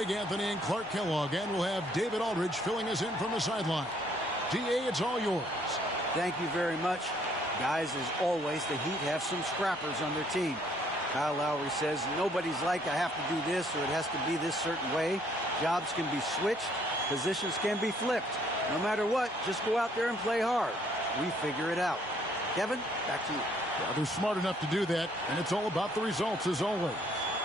Greg Anthony and Clark Kellogg, and we'll have David Aldridge filling us in from the sideline. D.A., it's all yours. Thank you very much. Guys, as always, the Heat have some scrappers on their team. Kyle Lowry says, nobody's like, I have to do this or it has to be this certain way. Jobs can be switched. Positions can be flipped. No matter what, just go out there and play hard. We figure it out. Kevin, back to you. Yeah, they're smart enough to do that, and it's all about the results as always.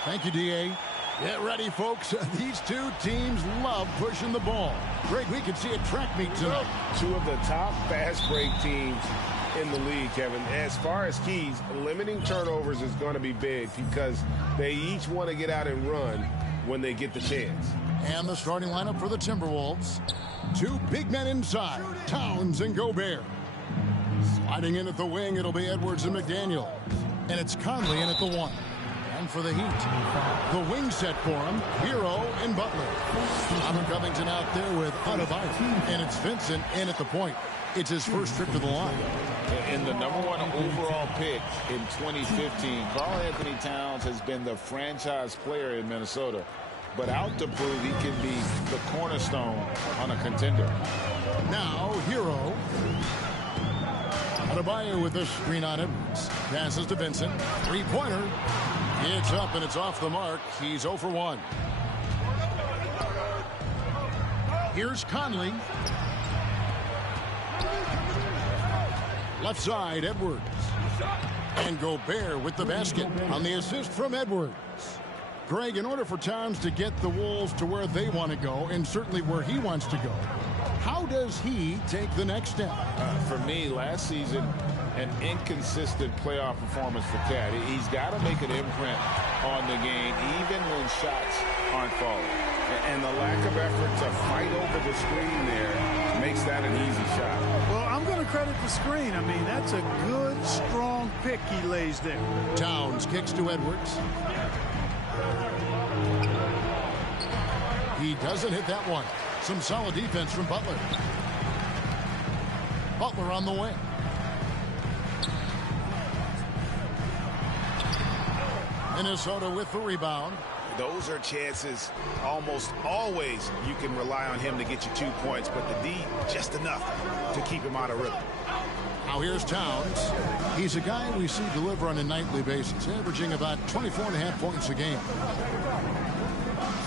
Thank you, D.A. Get ready, folks. These two teams love pushing the ball. Greg, we could see a track meet tonight. Two of the top fast break teams in the league, Kevin. As far as keys, limiting turnovers is going to be big because they each want to get out and run when they get the chance. And the starting lineup for the Timberwolves. Two big men inside, Towns and Gobert. Sliding in at the wing, it'll be Edwards and McDaniel. And it's Conley in at the 1. And for the Heat, the wing set for him, Hero and Butler. Robert Covington out there with Adebayo. And it's Vincent in at the point. It's his first trip to the line. And the #1 overall pick in 2015, Karl Anthony Towns has been the franchise player in Minnesota, but out to prove he can be the cornerstone on a contender. Now, Hero. Adebayo with the screen on Edwards. Passes to Vincent. Three-pointer. It's up and it's off the mark. He's 0 for 1. Here's Conley. Left side, Edwards. And Gobert with the basket on the assist from Edwards. Greg, in order for Towns to get the Wolves to where they want to go, and certainly where he wants to go, how does he take the next step? For me, last season, an inconsistent playoff performance for Cat. He's got to make an imprint on the game, even when shots aren't falling. And the lack of effort to fight over the screen there makes that an easy shot. Well, I'm going to credit the screen. I mean, that's a good, strong pick he lays there. Towns kicks to Edwards. He doesn't hit that one. Some solid defense from Butler. Butler on the wing. Minnesota with the rebound. Those are chances almost always you can rely on him to get you 2 points, but the D just enough to keep him out of rhythm. Now here's Towns. He's a guy we see deliver on a nightly basis, averaging about 24.5 points a game.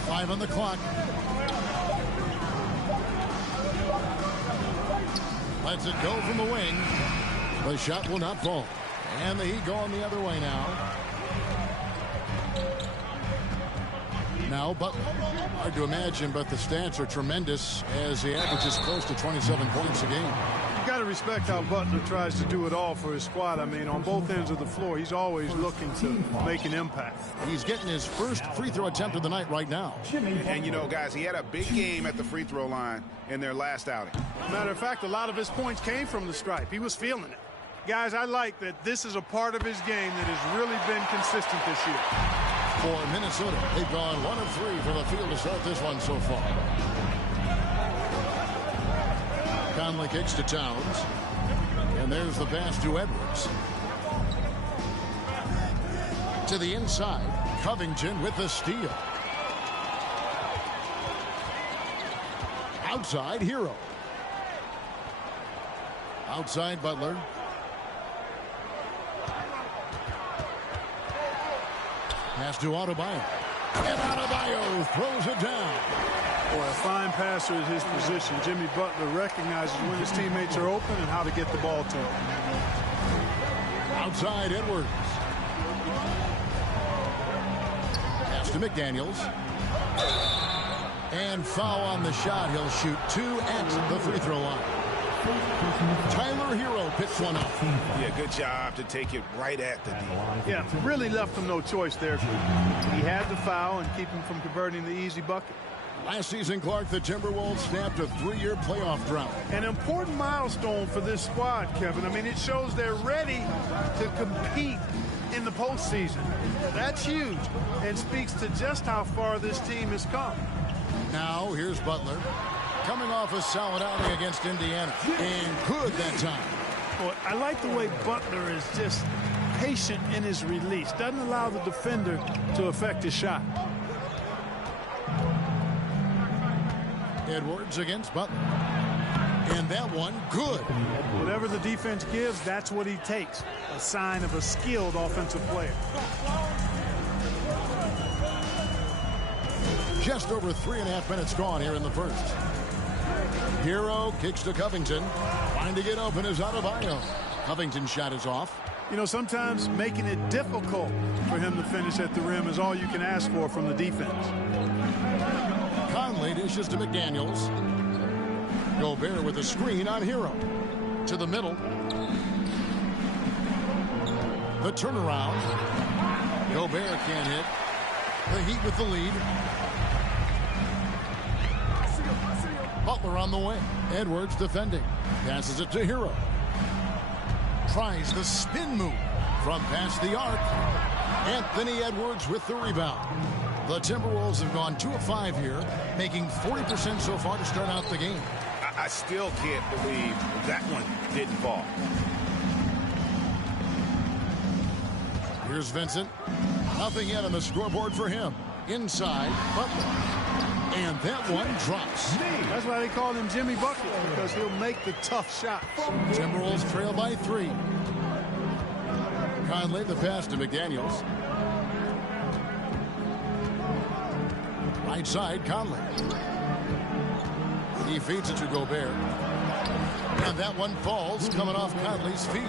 5 on the clock. Lets it go from the wing. The shot will not fall. And the Heat going the other way now. Now Butler. Hard to imagine, but the stats are tremendous as he averages close to 27 points a game. You got to respect how Butler tries to do it all for his squad. I mean, on both ends of the floor, he's always looking to make an impact. He's getting his first free throw attempt of the night right now. And, you know, guys, he had a big game at the free throw line in their last outing. Matter of fact, a lot of his points came from the stripe. He was feeling it. Guys, I like that this is a part of his game that has really been consistent this year. For Minnesota, they've gone 1 of 3 from the field to start this one so far. Conley kicks to Towns. And there's the pass to Edwards. To the inside, Covington with the steal. Outside, Hero. Outside, Butler. Pass to Adebayo. And Adebayo throws it down. Boy, a fine passer at his position. Jimmy Butler recognizes when his teammates are open and how to get the ball to him. Outside, Edwards. Pass to McDaniels. And foul on the shot. He'll shoot 2 at the free throw line. Tyler Hero picks one up. Yeah, good job to take it right at the D. Yeah, really left him no choice there. He had the foul and keep him from converting the easy bucket. Last season, Clark, the Timberwolves snapped a 3-year playoff drought. An important milestone for this squad, Kevin. I mean, it shows they're ready to compete in the postseason. That's huge and speaks to just how far this team has come. Now, here's Butler. Coming off a solid outing against Indiana. And good that time. Boy, I like the way Butler is just patient in his release. Doesn't allow the defender to affect his shot. Edwards against Butler. And that one, good. Whatever the defense gives, that's what he takes. A sign of a skilled offensive player. Just over 3.5 minutes gone here in the first. Hero kicks to Covington. Trying to get open is Adebayo. Covington's shot is off. You know, sometimes making it difficult for him to finish at the rim is all you can ask for from the defense. Conley dishes to McDaniels. Gobert with a screen on Hero. To the middle. The turnaround. Gobert can't hit. The Heat with the lead. Butler on the way. Edwards defending. Passes it to Hero. Tries the spin move from past the arc. Anthony Edwards with the rebound. The Timberwolves have gone 2 of 5 here, making 40% so far to start out the game. I still can't believe that one didn't fall. Here's Vincent. Nothing yet on the scoreboard for him. Inside, Butler. And that one drops. That's why they call him Jimmy Bucket, because he'll make the tough shots. Timberwolves trail by 3. Conley, the pass to McDaniels. Right side, Conley. He feeds it to Gobert. And that one falls, coming off Conley's feet.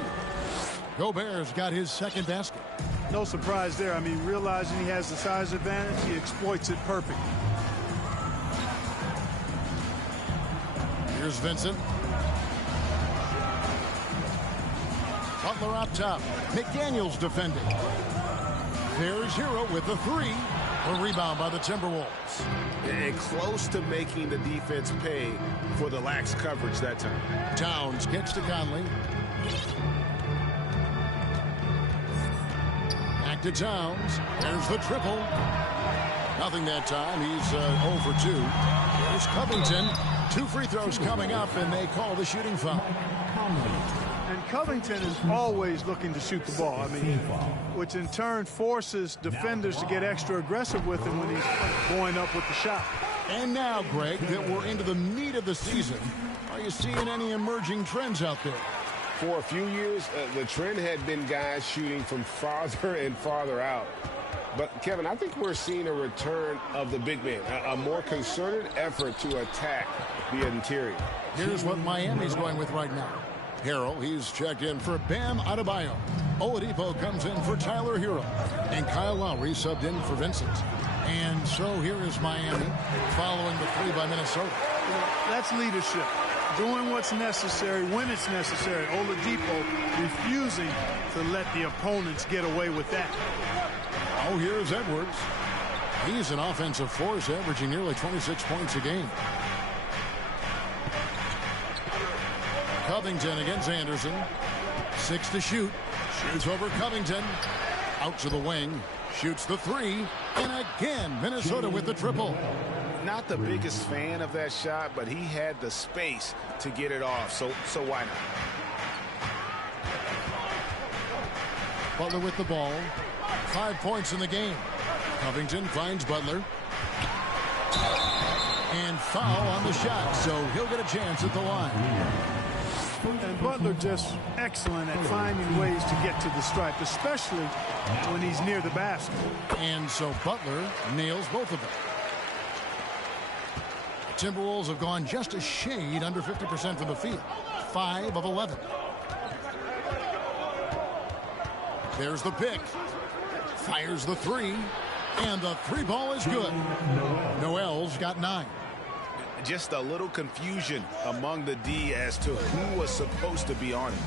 Gobert's got his second basket. No surprise there. I mean, realizing he has the size advantage, he exploits it perfectly. Here's Vincent. Butler up top. McDaniels defending. There's Hero with the 3. A rebound by the Timberwolves. And close to making the defense pay for the lax coverage that time. Towns gets to Conley. Back to Towns. There's the triple. Nothing that time. He's 0 for 2. Here's Covington. 2 free throws coming up, and they call the shooting foul. And Covington is always looking to shoot the ball. I mean, which in turn forces defenders to get extra aggressive with him when he's going up with the shot. And now, Greg, that we're into the meat of the season, are you seeing any emerging trends out there? For a few years, the trend had been guys shooting from farther and farther out. But, Kevin, I think we're seeing a return of the big man, a more concerted effort to attack the interior. Here's what Miami's going with right now. Harrell, he's checked in for Bam Adebayo. Oladipo comes in for Tyler Hero. And Kyle Lowry subbed in for Vincent. And so here is Miami following the 3 by Minnesota. That's leadership. Doing what's necessary when it's necessary. Oladipo refusing to let the opponents get away with that. Oh, here's Edwards. He's an offensive force, averaging nearly 26 points a game. Covington against Anderson. 6 to shoot. Shoots over Covington. Out to the wing. Shoots the 3. And again, Minnesota with the triple. Not the biggest fan of that shot, but he had the space to get it off, so why not? Butler with the ball. 5 points in the game. Covington finds Butler. And foul on the shot, so he'll get a chance at the line. And Butler just excellent at finding ways to get to the stripe, especially when he's near the basket. And so Butler nails both of them. The Timberwolves have gone just a shade under 50% from the field. 5 of 11. There's the pick. Fires the 3. And the 3 ball is good. Noel's got 9. Just a little confusion among the D as to who was supposed to be on it.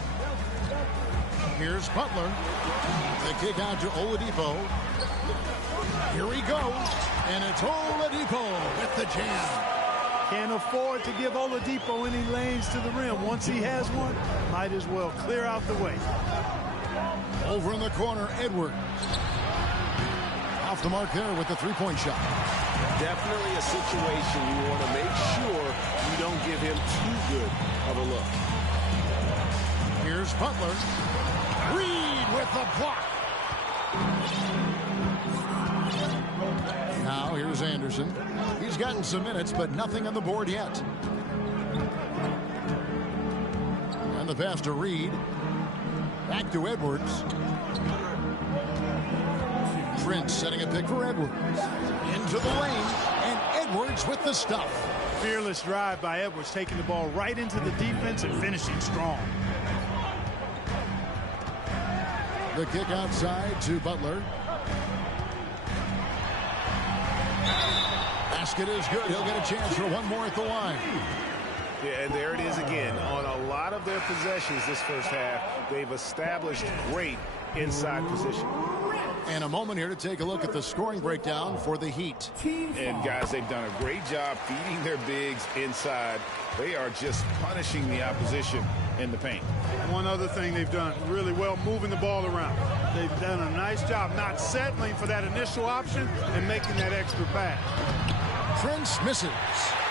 Here's Butler. The kick out to Oladipo. Here he goes. And it's Oladipo with the jam. Can't afford to give Oladipo any lanes to the rim. Once he has one, might as well clear out the way. Over in the corner, Edwards. Off the mark there with the 3-point shot. Definitely a situation you want to make sure you don't give him too good of a look. Here's Butler. Reed with the block. Now here's Anderson. He's gotten some minutes, but nothing on the board yet. And the pass to Reed. Back to Edwards. Prince setting a pick for Edwards. Into the lane, and Edwards with the stuff. Fearless drive by Edwards, taking the ball right into the defense and finishing strong. The kick outside to Butler. Basket is good. He'll get a chance for one more at the line. Yeah, and there it is again. On a lot of their possessions this first half, they've established great inside position. And a moment here to take a look at the scoring breakdown for the Heat. And guys, they've done a great job feeding their bigs inside. They are just punishing the opposition in the paint. One other thing they've done really well, moving the ball around. They've done a nice job not settling for that initial option and making that extra pass. Prince misses.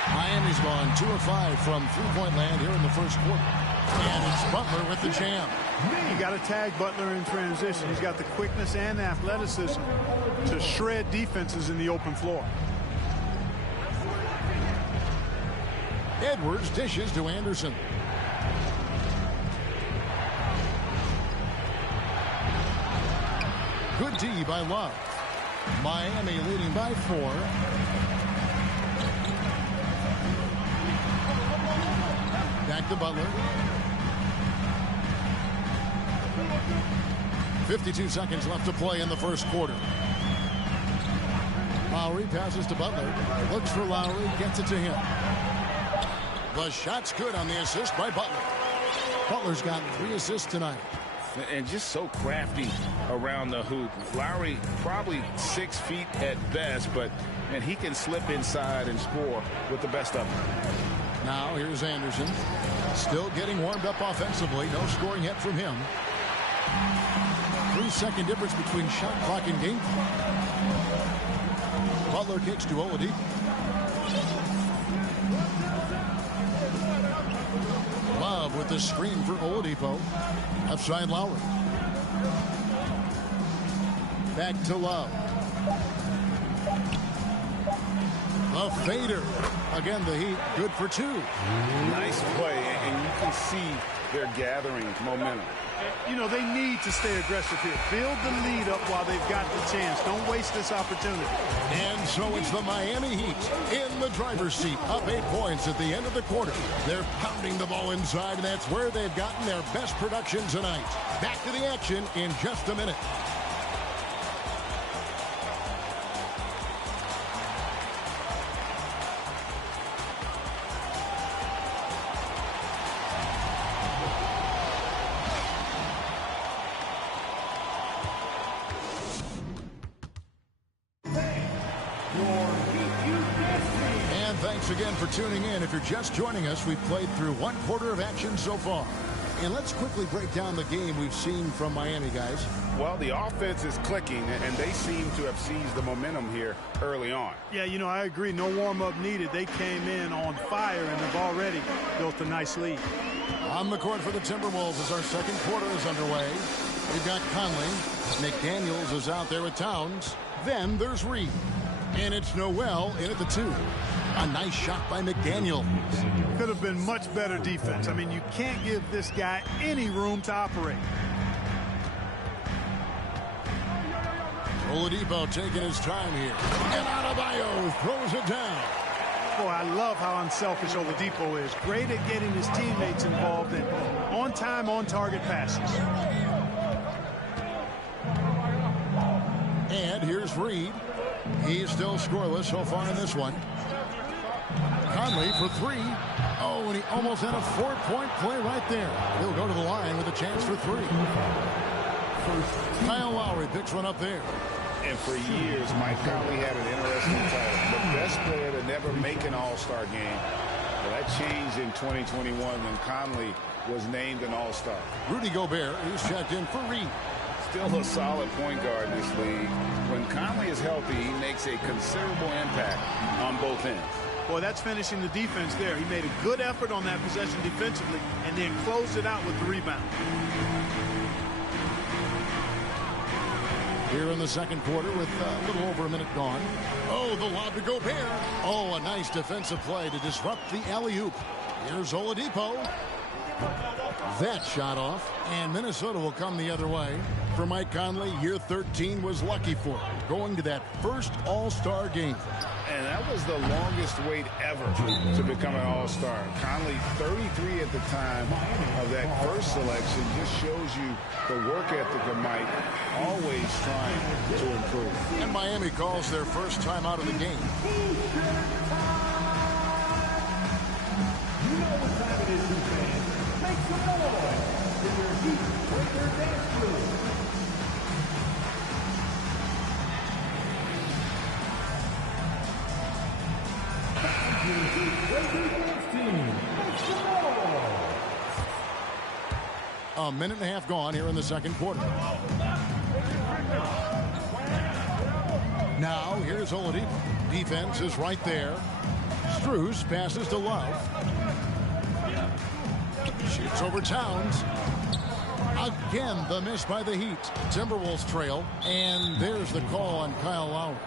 Miami's gone 2 of 5 from three-point land here in the first quarter. And it's Butler with the jam. You got to tag Butler in transition. He's got the quickness and athleticism to shred defenses in the open floor. Edwards dishes to Anderson. Good D by Love. Miami leading by 4. Back to Butler. 52 seconds left to play in the first quarter. Lowry passes to Butler. Looks for Lowry. Gets it to him. The shot's good on the assist by Butler. Butler's got 3 assists tonight. And just so crafty around the hoop. Lowry probably 6 feet at best, but and he can slip inside and score with the best of them. Now here's Anderson. Still getting warmed up offensively. No scoring yet from him. 3-second difference between shot clock and game clock. Butler kicks to Oladipo. Love with the screen for Oladipo. Left side Lowry. Back to Love. A fader. Again, the Heat good for 2. Nice play, and you can see they're gathering momentum. You know, they need to stay aggressive here. Build the lead up while they've got the chance. Don't waste this opportunity. And so it's the Miami Heat in the driver's seat, up 8 points at the end of the quarter. They're pounding the ball inside, and that's where they've gotten their best production tonight. Back to the action in just a minute. Again for tuning in. If you're just joining us, we've played through 1 quarter of action so far. And let's quickly break down the game we've seen from Miami, guys. Well, the offense is clicking, and they seem to have seized the momentum here early on. Yeah, you know, I agree. No warm-up needed. They came in on fire and have already built a nice lead. On the court for the Timberwolves as our second quarter is underway. We've got Conley. McDaniels is out there with Towns. Then there's Reed. And it's Noel in at the 2. A nice shot by McDaniel. Could have been much better defense. I mean, you can't give this guy any room to operate. Oladipo taking his time here. And Adebayo throws it down. Boy, I love how unselfish Oladipo is. Great at getting his teammates involved in on-time, on-target passes. And here's Reed. He's still scoreless so far in this one. Conley for 3. Oh, and he almost had a 4-point play right there. He'll go to the line with a chance for 3. Kyle Lowry picks one up there. And for years, Mike Conley had an interesting title. The best player to never make an all-star game. Well, that changed in 2021 when Conley was named an all-star. Rudy Gobert is checked in for Reed. Still a solid point guard in this league. When Conley is healthy, he makes a considerable impact on both ends. Boy, that's finishing the defense there. He made a good effort on that possession defensively and then closed it out with the rebound. here in the second quarter with a little over a minute gone. Oh, the lob to Gobert. Oh, a nice defensive play to disrupt the alley-oop. Here's Oladipo. That shot off, and Minnesota will come the other way. For Mike Conley, year 13 was lucky for him, going to that first All-Star game. And that was the longest wait ever to become an All-Star. Conley, 33 at the time of that first selection, just shows you the work ethic of Mike, always trying to improve. And Miami calls their first time out of the game. Make some noise in your Heat Breaker dance crew. Heat Breaker dance team. Make some noise. A minute and a half gone here in the second quarter. Now here's Oladipo. Defense is right there. Strus passes to Love. Shoots over Towns. Again, the miss by the Heat. Timberwolves trail, and there's the call on Kyle Lowry.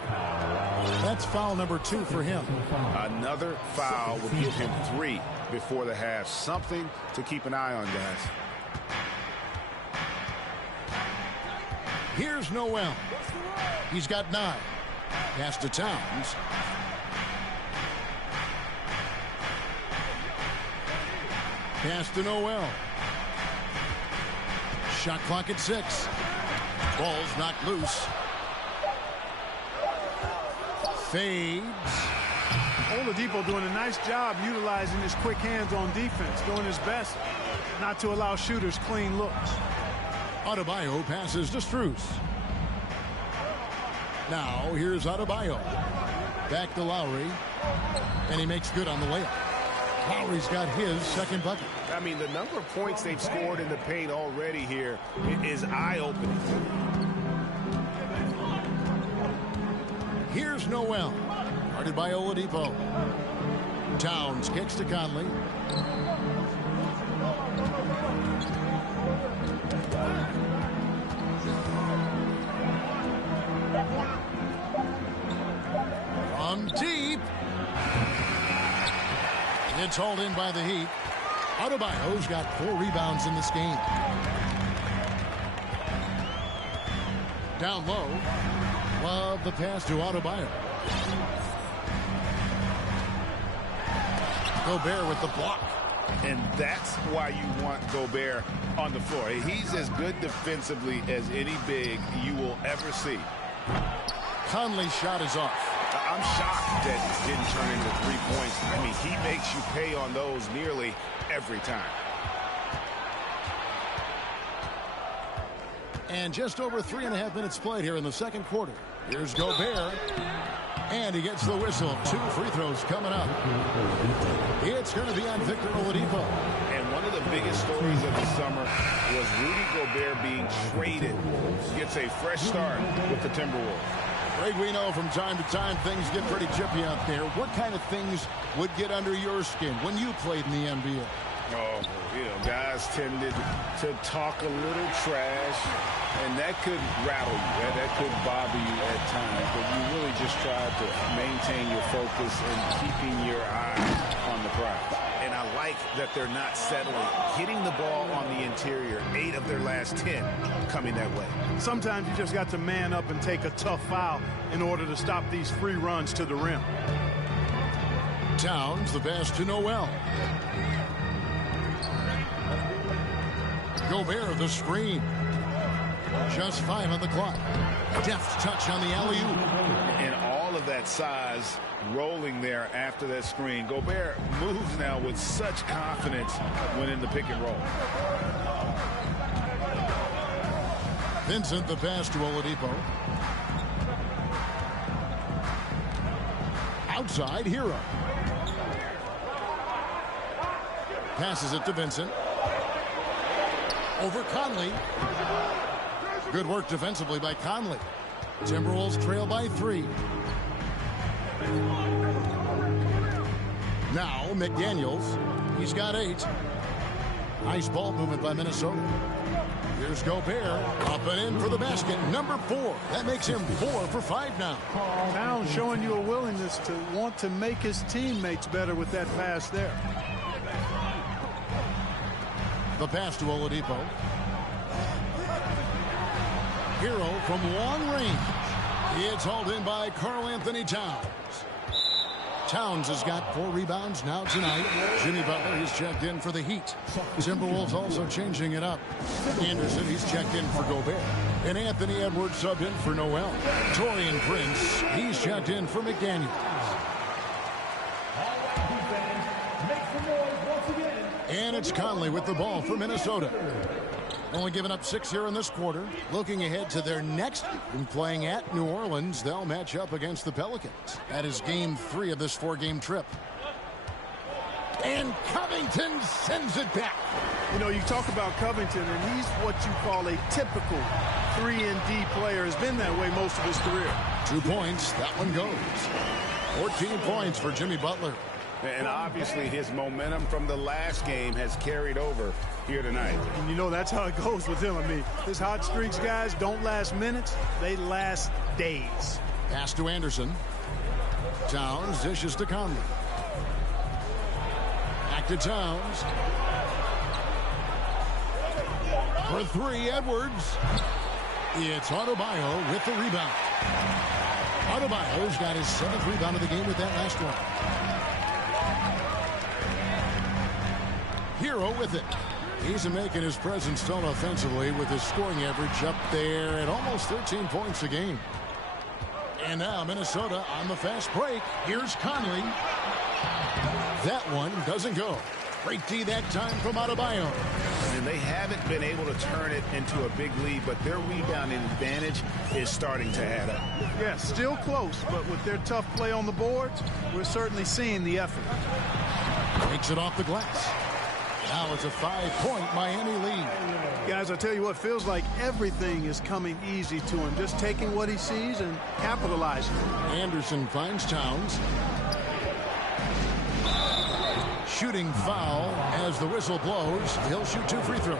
That's foul number 2 for him. Another foul will give him 3 before the half. Something to keep an eye on, guys. Here's Noel. He's got 9. Pass to Towns. Pass to Noel. Shot clock at 6. Ball's knocked loose. Fades. Oladipo doing a nice job utilizing his quick hands on defense, doing his best not to allow shooters clean looks. Adebayo passes to Strus. Now here's Adebayo. Back to Lowry. And he makes good on the layup. Lowry's got his second bucket. I mean, the number of points they've scored in the paint already here is eye-opening. Here's Noel. Guarded by Oladipo. Towns kicks to Conley. From deep. It's hauled in by the Heat. Adebayo's got 4 rebounds in this game. Down low. Love the pass to Adebayo. Gobert with the block. And that's why you want Gobert on the floor. He's as good defensively as any big you will ever see. Conley's shot is off. I'm shocked that it didn't turn into 3 points. I mean, he makes you pay on those nearly every time. And just over 3.5 minutes played here in the second quarter. Here's Gobert. And he gets the whistle. 2 free throws coming up. It's going to be on Victor Oladipo. And one of the biggest stories of the summer was Rudy Gobert being traded. Gets a fresh start with the Timberwolves. Greg, we know from time to time things get pretty chippy out there. What kind of things would get under your skin when you played in the NBA? Oh, guys tended to talk a little trash, and that could rattle you. That could bother you at times, but you really just try to maintain your focus and keeping your eye on the prize. And I like that they're not settling, hitting the ball on the interior. 8 of their last 10 coming that way. Sometimes you just got to man up and take a tough foul in order to stop these free runs to the rim. Towns, the pass to Noel. Gobert, the screen. Just 5 on the clock. Deft touch on the alley-oop. And all of that size rolling there after that screen. Gobert moves now with such confidence when in the pick and roll. Vincent, the pass to Oladipo. Outside, Hero. Passes it to Vincent. Over Conley. Good work defensively by Conley. Timberwolves trail by 3. Now McDaniels. He's got 8. Nice ball movement by Minnesota. Here's Gobert. Up and in for the basket. Number 4. That makes him 4 for 5 now. Towns showing you a willingness to want to make his teammates better with that pass there. The pass to Oladipo. Hero from long range. It's hauled in by Karl-Anthony Towns. Towns has got 4 rebounds now tonight. Jimmy Butler, he's checked in for the Heat. Timberwolves also changing it up. Anderson, he's checked in for Gobert. And Anthony Edwards subbed in for Noel. Taurean Prince, he's checked in for McDaniels. And it's Conley with the ball for Minnesota. Only giving up 6 here in this quarter. Looking ahead to their next and playing at New Orleans, they'll match up against the Pelicans. That is game 3 of this 4-game trip. And Covington sends it back. You know, you talk about Covington, and he's what you call a typical 3-and-D player. Has been that way most of his career. 2 points. That one goes. 14 points for Jimmy Butler. And obviously his momentum from the last game has carried over here tonight. And you know that's how it goes with him. I mean, his hot streaks, guys, don't last minutes. They last days. Pass to Anderson. Towns dishes to Conley. Back to Towns. For 3, Edwards. It's Adebayo with the rebound. Adebayo's got his 7th rebound of the game with that last one. Hero with it. He's making his presence felt offensively with his scoring average up there at almost 13 points a game. And now Minnesota on the fast break. Here's Conley. That one doesn't go. Great D that time from Adebayo. And they haven't been able to turn it into a big lead, but their rebounding advantage is starting to add up. Yeah, still close, but with their tough play on the boards, we're certainly seeing the effort. Takes it off the glass. Now it's a 5-point Miami lead. Guys, I tell you what, feels like everything is coming easy to him. Just taking what he sees and capitalizing. Anderson finds Towns. Shooting foul as the whistle blows. He'll shoot 2 free throws.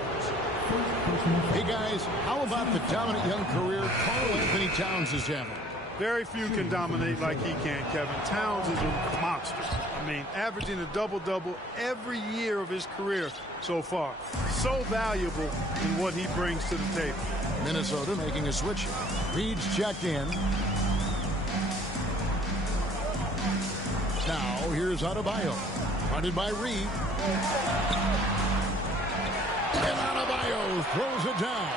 Hey, guys, how about the dominant young career Karl-Anthony Towns is having? Very few can dominate like he can, Kevin. Towns is a monster. I mean, averaging a double-double every year of his career so far. So valuable in what he brings to the table. Minnesota making a switch. Reed's checked in. Now, here's Adebayo. Guarded by Reed. And Adebayo throws it down.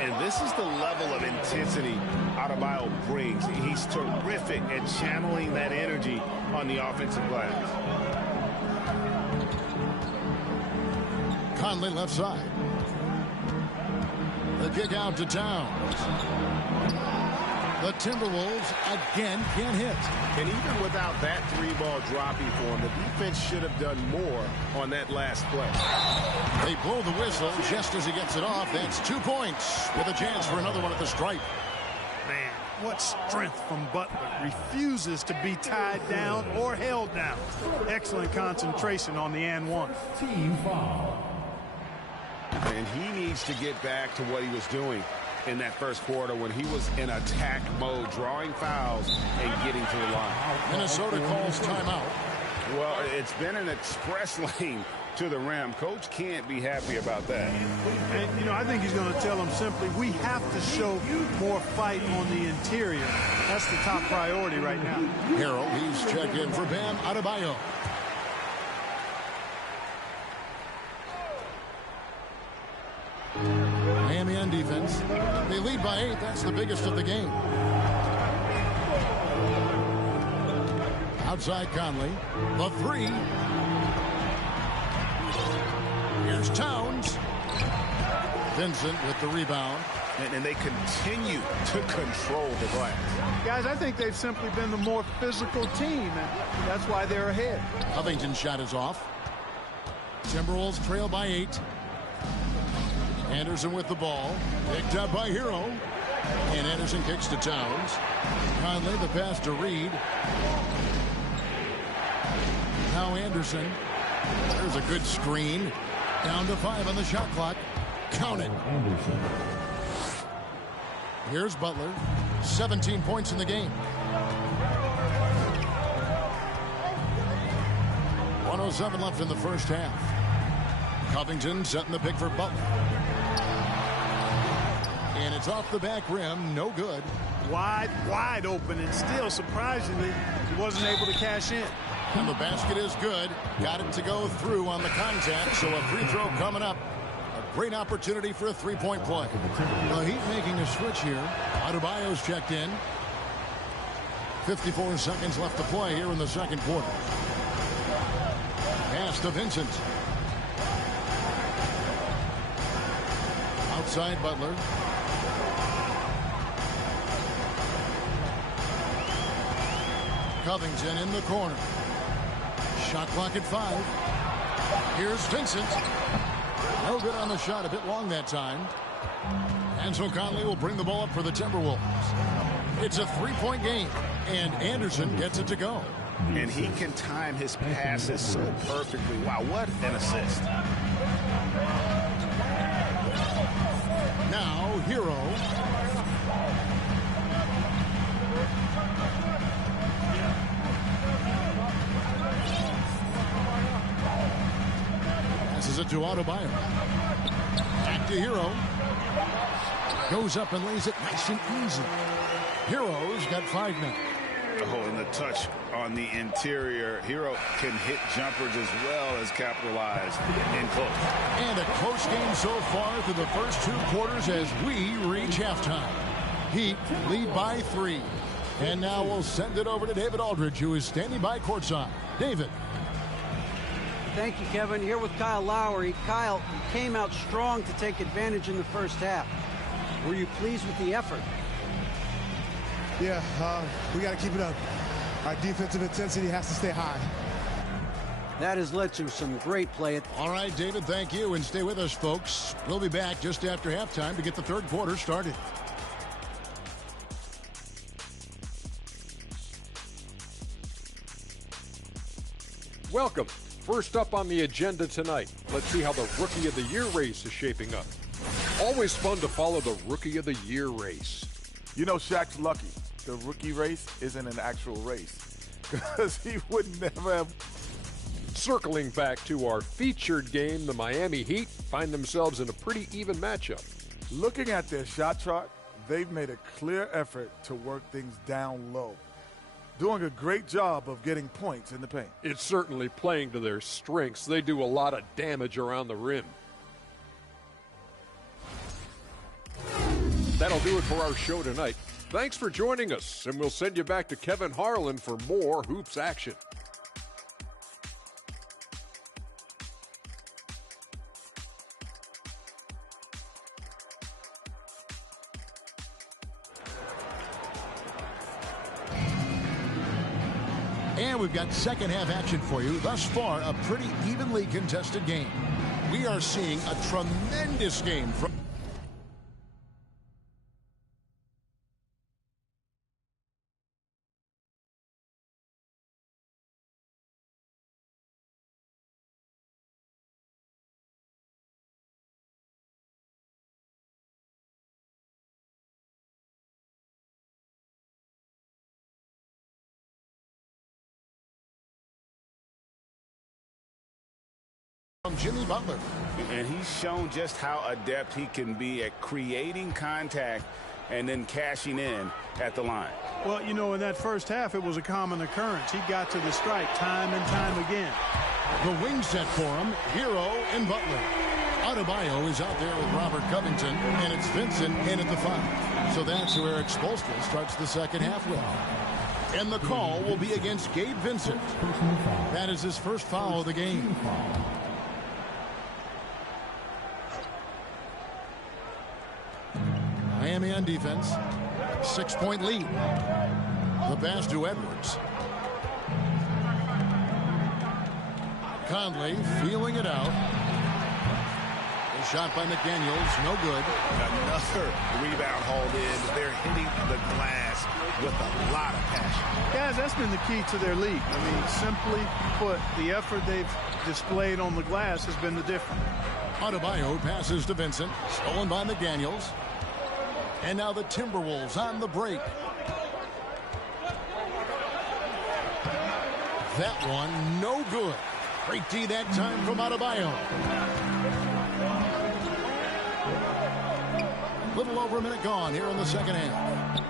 And this is the level of intensity Adebayo brings. He's terrific at channeling that energy on the offensive glass. Conley left side. The kick out to Towns. The Timberwolves again can't hit. And even without that 3-ball dropping for him, the defense should have done more on that last play. They blow the whistle just as he gets it off. That's 2 points with a chance for another one at the stripe. Man, what strength from Butler. Refuses to be tied down or held down. Excellent concentration on the and one. Team foul. And he needs to get back to what he was doing in that first quarter when he was in attack mode, drawing fouls and getting to the line. Minnesota calls timeout. Well, it's been an express lane to the rim. Coach can't be happy about that. And, you know, I think he's going to tell them simply, we have to show more fight on the interior. That's the top priority right now. Harold, he's checked in for Bam Adebayo. Miami on defense. They lead by 8. That's the biggest of the game. Outside Conley. The 3. Here's Towns. Vincent with the rebound. And they continue to control the glass. Guys, I think they've simply been the more physical team, and that's why they're ahead. Covington's shot is off. Timberwolves trail by 8. Anderson with the ball. Picked up by Hero. And Anderson kicks to Towns. Conley, the pass to Reed. Now Anderson. There's a good screen. Down to 5 on the shot clock. Count it. Here's Butler. 17 points in the game. 1:07 left in the first half. Covington setting the pick for Butler. And it's off the back rim. No good. Wide open, and still, surprisingly, he wasn't able to cash in. And the basket is good. Got it to go through on the contact, so a free throw coming up. A great opportunity for a three-point play. The Heat making a switch here. Adebayo's checked in. 54 seconds left to play here in the second quarter. Pass to Vincent. Outside Butler. Covington in the corner. Shot clock at 5. Here's Vincent. No good on the shot. A bit long that time. And so Conley will bring the ball up for the Timberwolves. It's a three-point game, and Anderson gets it to go. And he can time his passes so perfectly. Wow, what an assist. Now, Hero. Passes it to Adebayo. Back to Hero. Goes up and lays it nice and easy. Hero's got 5 now. Oh, and the touch on the interior. Hero can hit jumpers as well as capitalize in close. And a close game so far through the first 2 quarters as we reach halftime. Heat lead by 3. And now we'll send it over to David Aldridge, who is standing by courtside. David. Thank you, Kevin. Here with Kyle Lowry. Kyle, you came out strong to take advantage in the first half. Were you pleased with the effort? Yeah, we got to keep it up. Our defensive intensity has to stay high. That has led to some great play. All right, David, thank you. And stay with us, folks. We'll be back just after halftime to get the third quarter started. Welcome. First up on the agenda tonight, let's see how the Rookie of the Year race is shaping up. Always fun to follow the Rookie of the Year race. You know, Shaq's lucky. The rookie race isn't an actual race because he would never have. Circling back to our featured game, the Miami Heat find themselves in a pretty even matchup. Looking at their shot chart, they've made a clear effort to work things down low, doing a great job of getting points in the paint. It's certainly playing to their strengths. They do a lot of damage around the rim. That'll do it for our show tonight. Thanks for joining us, and we'll send you back to Kevin Harlan for more hoops action. And we've got second half action for you. Thus far, a pretty evenly contested game. We are seeing a tremendous game from Jimmy Butler. And he's shown just how adept he can be at creating contact and then cashing in at the line. Well, you know, in that first half, it was a common occurrence. He got to the stripe time and time again. The wing set for him, Hero and Butler. Adebayo is out there with Robert Covington, and it's Vincent in at the 5. So that's who Eric Spoelstra starts the second half with. And the call will be against Gabe Vincent. That is his first foul of the game. Miami on defense. 6-point lead. The pass to Edwards. Conley feeling it out. The shot by McDaniels, no good. Another rebound hauled in. They're hitting the glass with a lot of passion. Guys, that's been the key to their league. I mean, simply put, the effort they've displayed on the glass has been the difference. Adebayo passes to Vincent. Stolen by McDaniels. And now the Timberwolves on the break. That one, no good. Great D that time from Adebayo. Little over a minute gone here in the second half.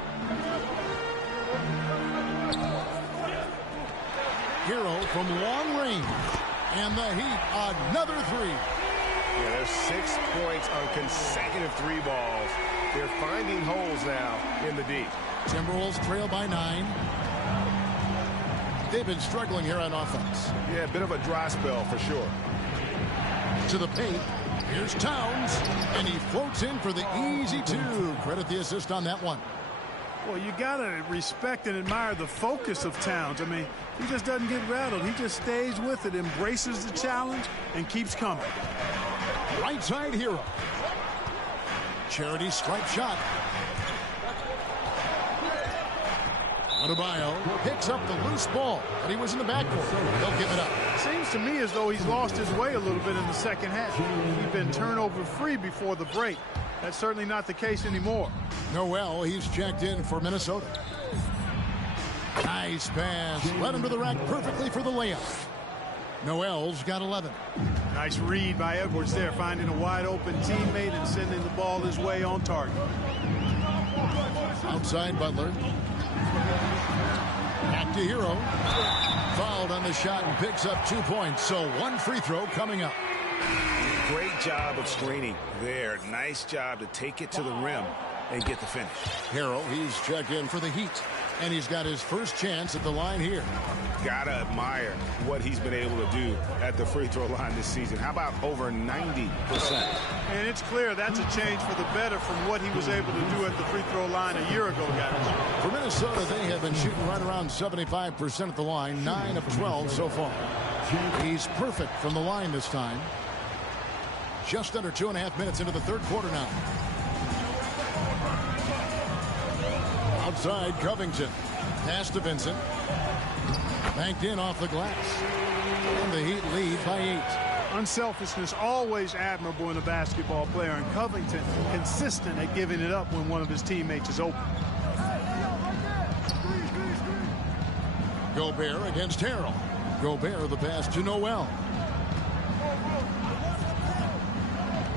Hero from long range. And the Heat, another three. Yeah, there's 6 points on consecutive 3 balls. They're finding holes now in the D. Timberwolves trail by 9. They've been struggling here on offense. Yeah, a bit of a dry spell for sure. To the paint. Here's Towns. And he floats in for the easy 2. Credit the assist on that one. Well, you got to respect and admire the focus of Towns. I mean, he just doesn't get rattled. He just stays with it, embraces the challenge, and keeps coming. Right side Hero. Charity stripe shot. Adebayo picks up the loose ball, but he was in the backcourt. They'll give it up. Seems to me as though he's lost his way a little bit in the second half. He's been turnover free before the break. That's certainly not the case anymore. Noel, he's checked in for Minnesota. Nice pass. Led him to the rack perfectly for the layup. Noel's got 11. Nice read by Edwards there, finding a wide open teammate and sending the ball his way on target. Outside Butler. Back to Hero. Fouled on the shot and picks up 2 points. So 1 free throw coming up. Great job of screening there. Nice job to take it to the rim and get the finish. Hero, he's checked in for the Heat. And he's got his first chance at the line here. Gotta admire what he's been able to do at the free throw line this season. How about over 90%? And it's clear that's a change for the better from what he was able to do at the free throw line a year ago, guys. For Minnesota, they have been shooting right around 75% at the line, 9 of 12 so far. He's perfect from the line this time. Just under 2.5 minutes into the third quarter now. Outside Covington. Pass to Vincent. Banked in off the glass. And the Heat lead by 8. Unselfishness always admirable in a basketball player, and Covington consistent at giving it up when one of his teammates is open. Gobert against Harrell. Gobert the pass to Noel.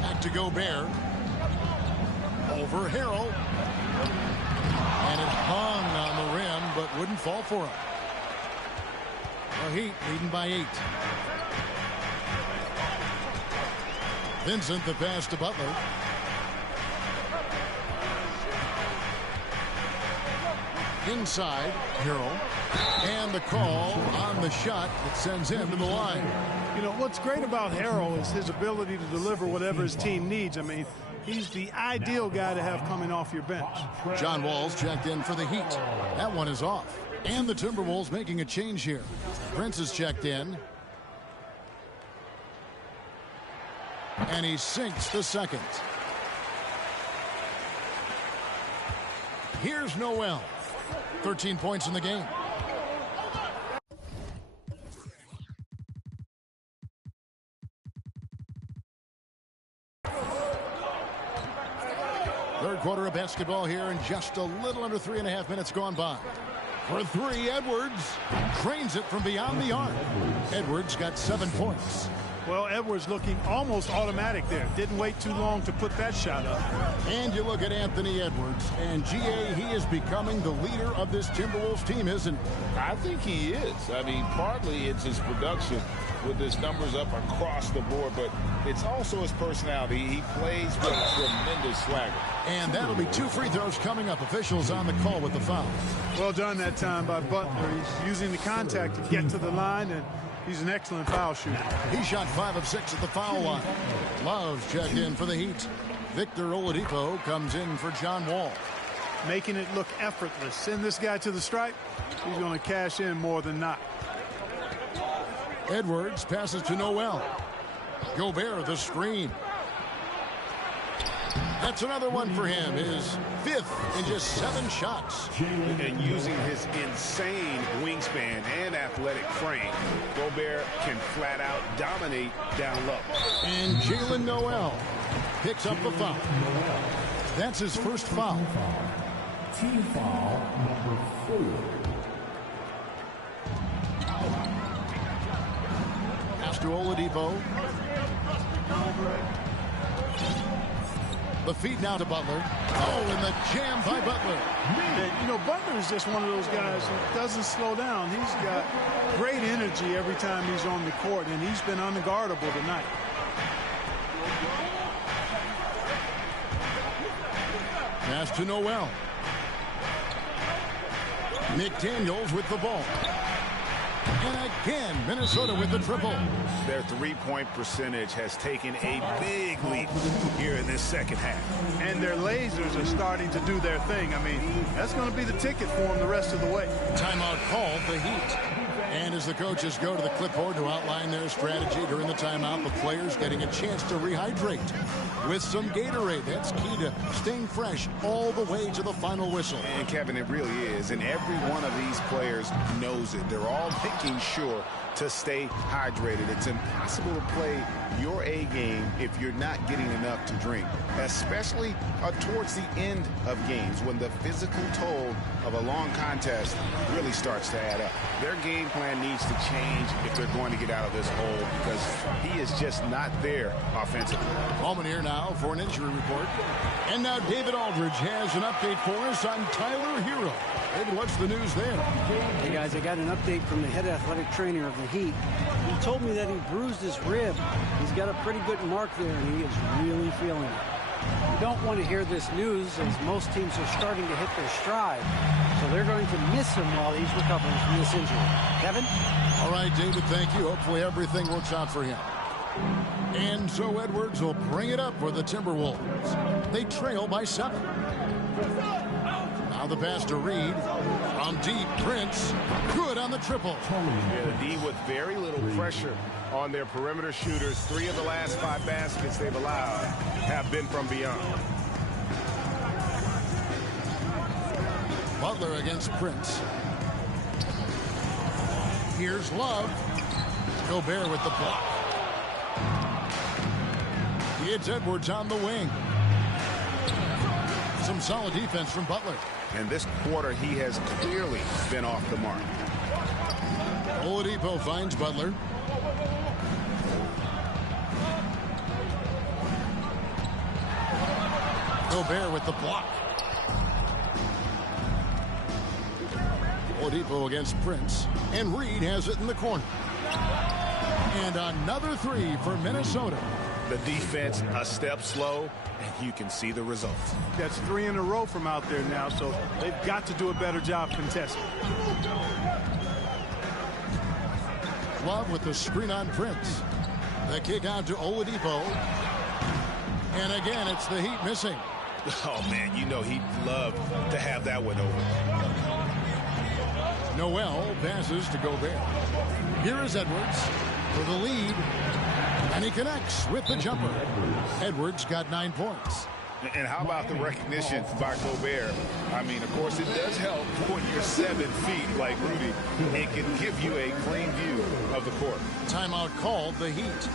Back to Gobert. Over Harrell. And it hung on the rim, but wouldn't fall for him. The Heat leading by 8. Vincent the pass to Butler. Inside, Harrell. And the call on the shot that sends him to the line. You know, what's great about Harrell is his ability to deliver whatever his team needs. I mean, he's the ideal guy to have coming off your bench. John Wall's checked in for the Heat. That one is off. And the Timberwolves making a change here. Prince is checked in. And he sinks the second. Here's Noel. 13 points in the game. Third quarter of basketball here, and just a little under 3.5 minutes gone by. For 3, Edwards trains it from beyond the arc. Edwards got 7 points. Well, Edwards looking almost automatic there. Didn't wait too long to put that shot up. And you look at Anthony Edwards, and GA, he is becoming the leader of this Timberwolves team, isn't he? I think he is. I mean, partly it's his production with his numbers up across the board, but it's also his personality. He plays with a tremendous swagger. And that'll be 2 free throws coming up. Officials on the call with the foul. Well done that time by Butler. He's using the contact to get to the line, and he's an excellent foul shooter. He shot 5 of 6 at the foul line. Love checked in for the Heat. Victor Oladipo comes in for John Wall. Making it look effortless. Send this guy to the stripe. He's going to cash in more than not. Edwards passes to Noel. Gobert the screen. That's another one for him. His 5th in just 7 shots. And using his insane wingspan and athletic frame, Gobert can flat out dominate down low. And Jalen Noel picks up the foul. That's his first foul. Team foul number 4. Pass to Oladipo. The feed now to Butler. Oh, and the jam by Butler. And, you know, Butler is just one of those guys who doesn't slow down. He's got great energy every time he's on the court, and he's been unguardable tonight. Pass to Noel. McDaniels with the ball. And again, Minnesota with the triple. Their three-point percentage has taken a big leap here in this second half. And their lasers are starting to do their thing. I mean, that's going to be the ticket for them the rest of the way. Timeout called, the Heat. And as the coaches go to the clipboard to outline their strategy during the timeout, the players getting a chance to rehydrate with some Gatorade. That's key to staying fresh all the way to the final whistle. And Kevin, it really is. And every one of these players knows it. They're all making sure to stay hydrated. It's impossible to play your A game if you're not getting enough to drink, especially towards the end of games when the physical toll of a long contest really starts to add up. Their game plan needs to change if they're going to get out of this hole because he is just not there offensively. Ballman here now for an injury report. And now David Aldridge has an update for us on Tyler Hero. David, what's the news there? Hey, guys, I got an update from the head athletic trainer of the Heat. He told me that he bruised his rib. He's got a pretty good mark there, and he is really feeling it. You don't want to hear this news, as most teams are starting to hit their stride. So they're going to miss him while he's recovering from this injury. Kevin? All right, David, thank you. Hopefully everything works out for him. And so Edwards will bring it up for the Timberwolves. They trail by 7. Now the pass to Reed. From deep, Prince. Good on the triple. Yeah, the D with very little pressure on their perimeter shooters. 3 of the last 5 baskets they've allowed have been from beyond. Butler against Prince. Here's Love. Gobert with the block. It's Edwards on the wing. Some solid defense from Butler. And this quarter, he has clearly been off the mark. Oladipo finds Butler. Gobert with the block. Oladipo against Prince. And Reed has it in the corner. And another 3 for Minnesota. The defense a step slow, and you can see the results. That's 3 in a row from out there now, so they've got to do a better job contesting. Love with the screen on Prince. The kick out to Oladipo. And again, it's the Heat missing. Oh, man, you know he'd love to have that one over. Noel passes to Gobert. Here is Edwards for the lead. And he connects with the jumper. Edwards got 9 points. And how about the recognition by Gobert? I mean, of course, it does help when you're 7 feet like Rudy. It can give you a clean view of the court. Timeout called, the Heat.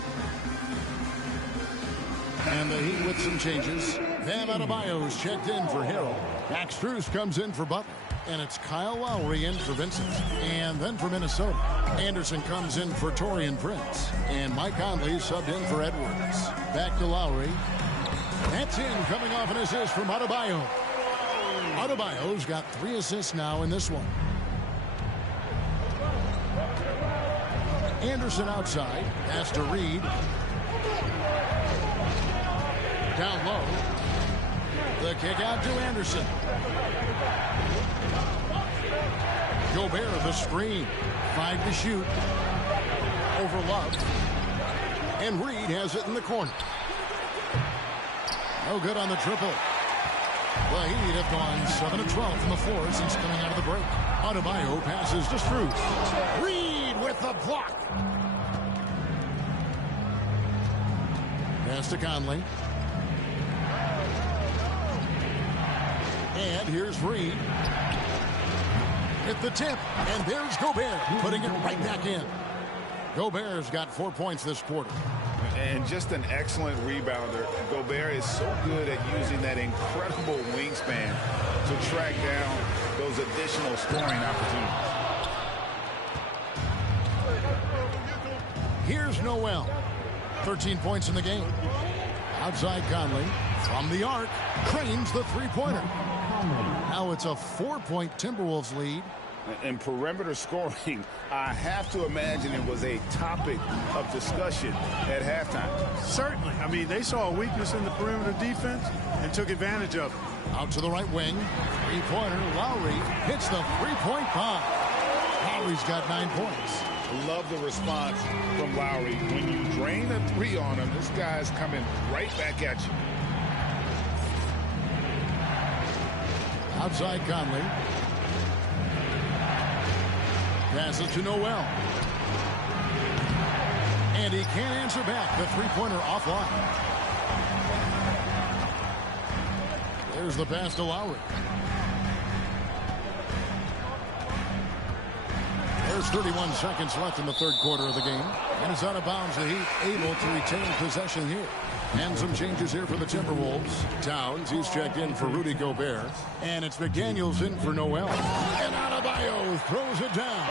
And the Heat with some changes. Bam Adebayo's checked in for Hill. Max Strus comes in for Butler. And it's Kyle Lowry in for Vincent. And then for Minnesota, Anderson comes in for Taurean Prince. And Mike Conley subbed in for Edwards. Back to Lowry. That's in, coming off an assist from Adebayo. Adebayo's got 3 assists now in this one. Anderson outside. Pass to Reed. Down low. The kick out to Anderson. Gobert the screen. 5 to shoot. Over Love. And Reed has it in the corner. No good on the triple. The Heat have gone 7 of 12 from the floor since coming out of the break. Adebayo passes to Strus. Reed with the block. Pass to Conley. And here's Reed. At the tip, and there's Gobert putting it right back in. Gobert's got 4 points this quarter. And just an excellent rebounder. Gobert is so good at using that incredible wingspan to track down those additional scoring opportunities. Here's Noel. 13 points in the game. Outside Conley. From the arc. Cranes the three-pointer. Now it's a 4-point Timberwolves lead. And perimeter scoring, I have to imagine it was a topic of discussion at halftime. Certainly. I mean, they saw a weakness in the perimeter defense and took advantage of it. Out to the right wing. Three-pointer. Lowry hits the three-point bomb. Lowry's got 9 points. Love the response from Lowry. When you drain a three on him, this guy's coming right back at you. Outside Conley. Passes to Noel. And he can't answer back. The three-pointer offline. There's the pass to Lowry. There's 31 seconds left in the third quarter of the game. And it's out of bounds. The Heat able to retain possession here. And some changes here for the Timberwolves. Towns, he's checked in for Rudy Gobert. And it's McDaniels in for Noel. And Adebayo throws it down.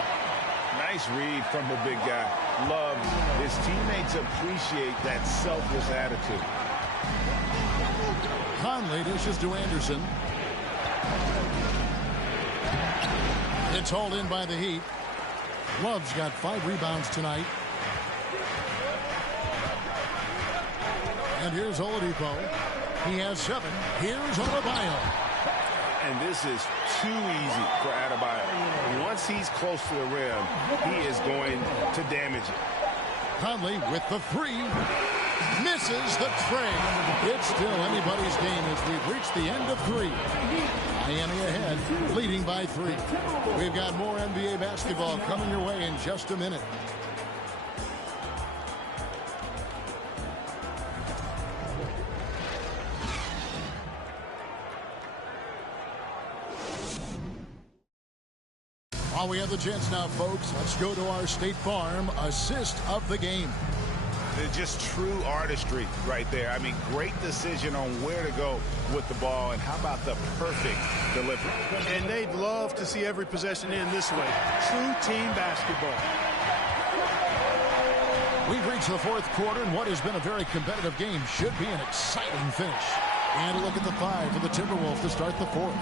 Nice read from the big guy. Love his teammates appreciate that selfless attitude. Conley dishes to Anderson. It's hauled in by the Heat. Love's got 5 rebounds tonight. And here's Oladipo. He has 7. Here's Adebayo. And this is too easy for Adebayo. Once he's close to the rim, he is going to damage it. Conley with the 3. Misses the tray. It's still anybody's game as we've reached the end of 3. Miami ahead, leading by 3. We've got more NBA basketball coming your way in just a minute. While we have the chance now, folks, let's go to our State Farm assist of the game. It's just true artistry right there. I mean, great decision on where to go with the ball, and how about the perfect delivery. And they'd love to see every possession in this way. True team basketball. We've reached the fourth quarter, and what has been a very competitive game should be an exciting finish. And a look at the 5 for the Timberwolves to start the fourth.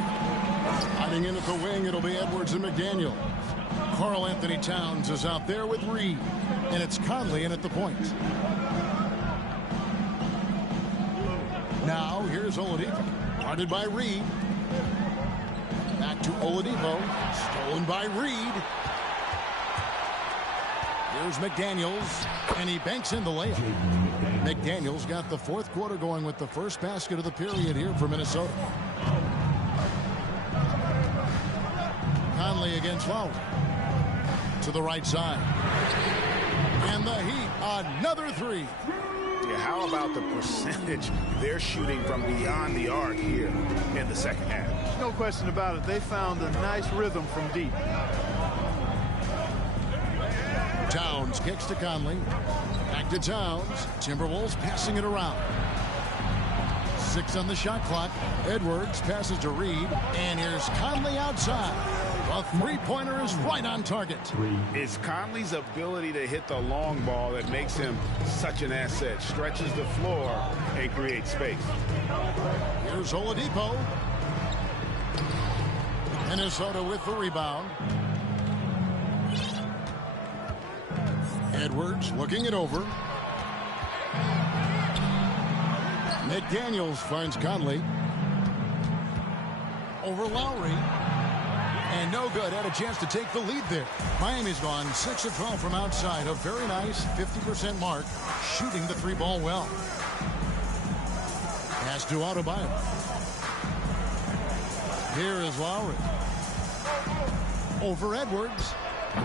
Hiding in at the wing, it'll be Edwards and McDaniel. Karl Anthony Towns is out there with Reed. And it's Conley in at the point. Now, here's Oladipo. Guarded by Reed. Back to Oladipo. Stolen by Reed. Here's McDaniels. And he banks in the layup. McDaniels got the fourth quarter going with the first basket of the period here for Minnesota. Conley against Lowry. To the right side. And the Heat, another 3. Yeah, how about the percentage they're shooting from beyond the arc here in the second half? No question about it. They found a nice rhythm from deep. Towns kicks to Conley. Back to Towns. Timberwolves passing it around. 6 on the shot clock. Edwards passes to Reed. And here's Conley outside. A three-pointer is right on target. It's Conley's ability to hit the long ball that makes him such an asset. Stretches the floor and creates space. Here's Oladipo. Minnesota with the rebound. Edwards looking it over. McDaniels finds Conley. Over Lowry. And no good. Had a chance to take the lead there. Miami's gone 6 of 12 from outside. A very nice 50% mark. Shooting the 3-ball well. Pass to Adebayo. Here is Lowry. Over Edwards.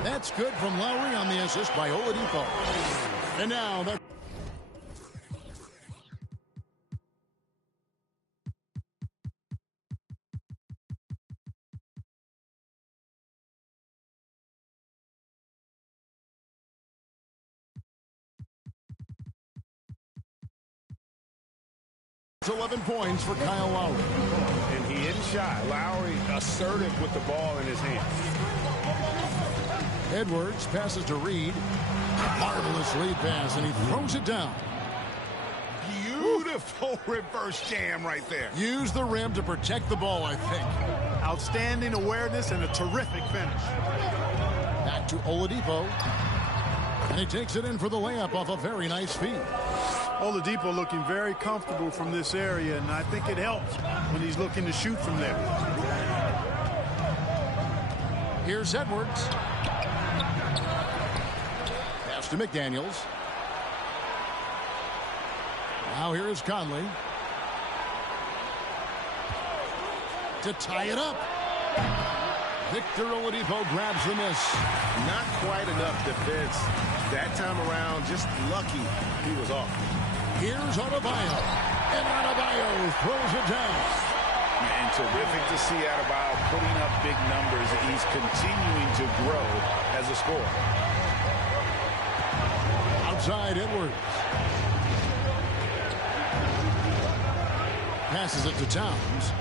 That's good from Lowry on the assist by Oladipo. And now the 11 points for Kyle Lowry. And he isn't shy. Lowry assertive with the ball in his hands. Edwards passes to Reed. Marvelous lead pass, and he throws it down. Beautiful reverse jam right there. Use the rim to protect the ball, I think. Outstanding awareness and a terrific finish. Back to Oladipo. And he takes it in for the layup off a very nice feed. Oladipo looking very comfortable from this area, and I think it helps when he's looking to shoot from there. Here's Edwards. Pass to McDaniels. Now here is Conley. To tie it up. Victor Oladipo grabs the miss. Not quite enough defense that time around. Just lucky he was off. Here's Adebayo. And Adebayo throws it down. And terrific to see Adebayo putting up big numbers. He's continuing to grow as a scorer. Outside Edwards. Passes it to Towns.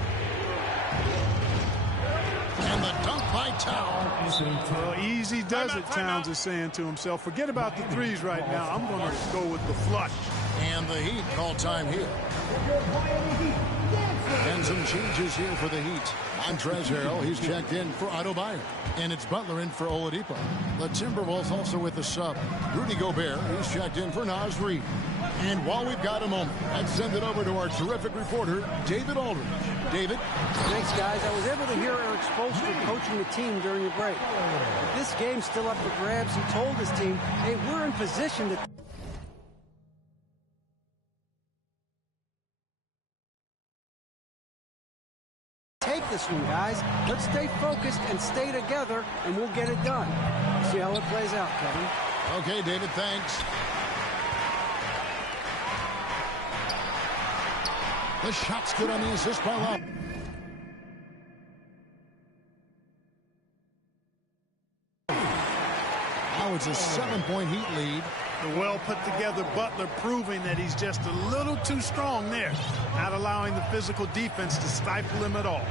And the dunk by Towns. Well, easy does it, Towns is saying to himself. Forget about the threes right now. I'm going to go with the flush. And the Heat call time here. And some changes here for the Heat. Montrezl Harrell, he's checked in for Adebayo. And it's Butler in for Oladipo. The Timberwolves also with the sub. Rudy Gobert, he's checked in for Naz Reid. And while we've got a moment, let's send it over to our terrific reporter, David Aldridge. David? Thanks, guys. I was able to hear Eric Spoelstra coaching the team during the break. If this game's still up for grabs, he told his team, hey, we're in position to take this one, guys. Let's stay focused and stay together, and we'll get it done. See how it plays out, Kevin. Okay, David, thanks. The shot's good on the assist by Love. Now it's a 7-point Heat lead. The well-put-together Butler proving that he's just a little too strong there, not allowing the physical defense to stifle him at all.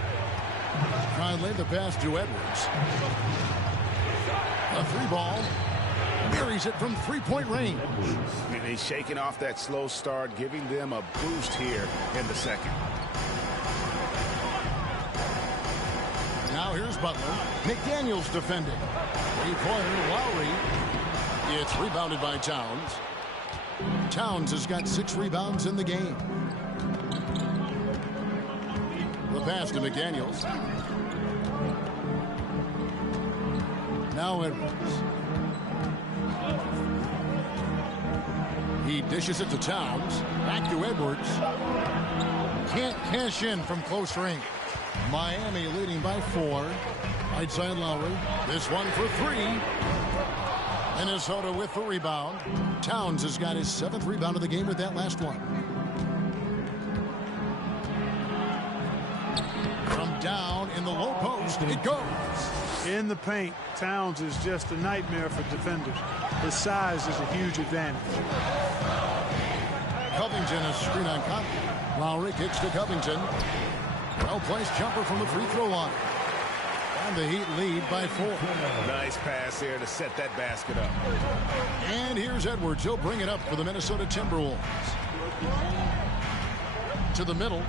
Finally, the pass to Edwards. A three ball. Buries it from three-point range. And he's shaking off that slow start, giving them a boost here in the second. Now here's Butler. McDaniels defending. Three-pointer, Lowry. It's rebounded by Towns. Towns has got 6 rebounds in the game. The pass to McDaniels. Now Edwards. He dishes it to Towns. Back to Edwards. Can't cash in from close range. Miami leading by 4. Right side Lowry. This one for 3. Minnesota with the rebound. Towns has got his 7th rebound of the game with that last one. From down in the low post, it goes. In the paint, Towns is just a nightmare for defenders. His size is a huge advantage. Covington is screen on Conley. Lowry kicks to Covington. Well-placed jumper from the free throw line. And the Heat lead by 4. Nice pass there to set that basket up. And here's Edwards. He'll bring it up for the Minnesota Timberwolves. To the middle.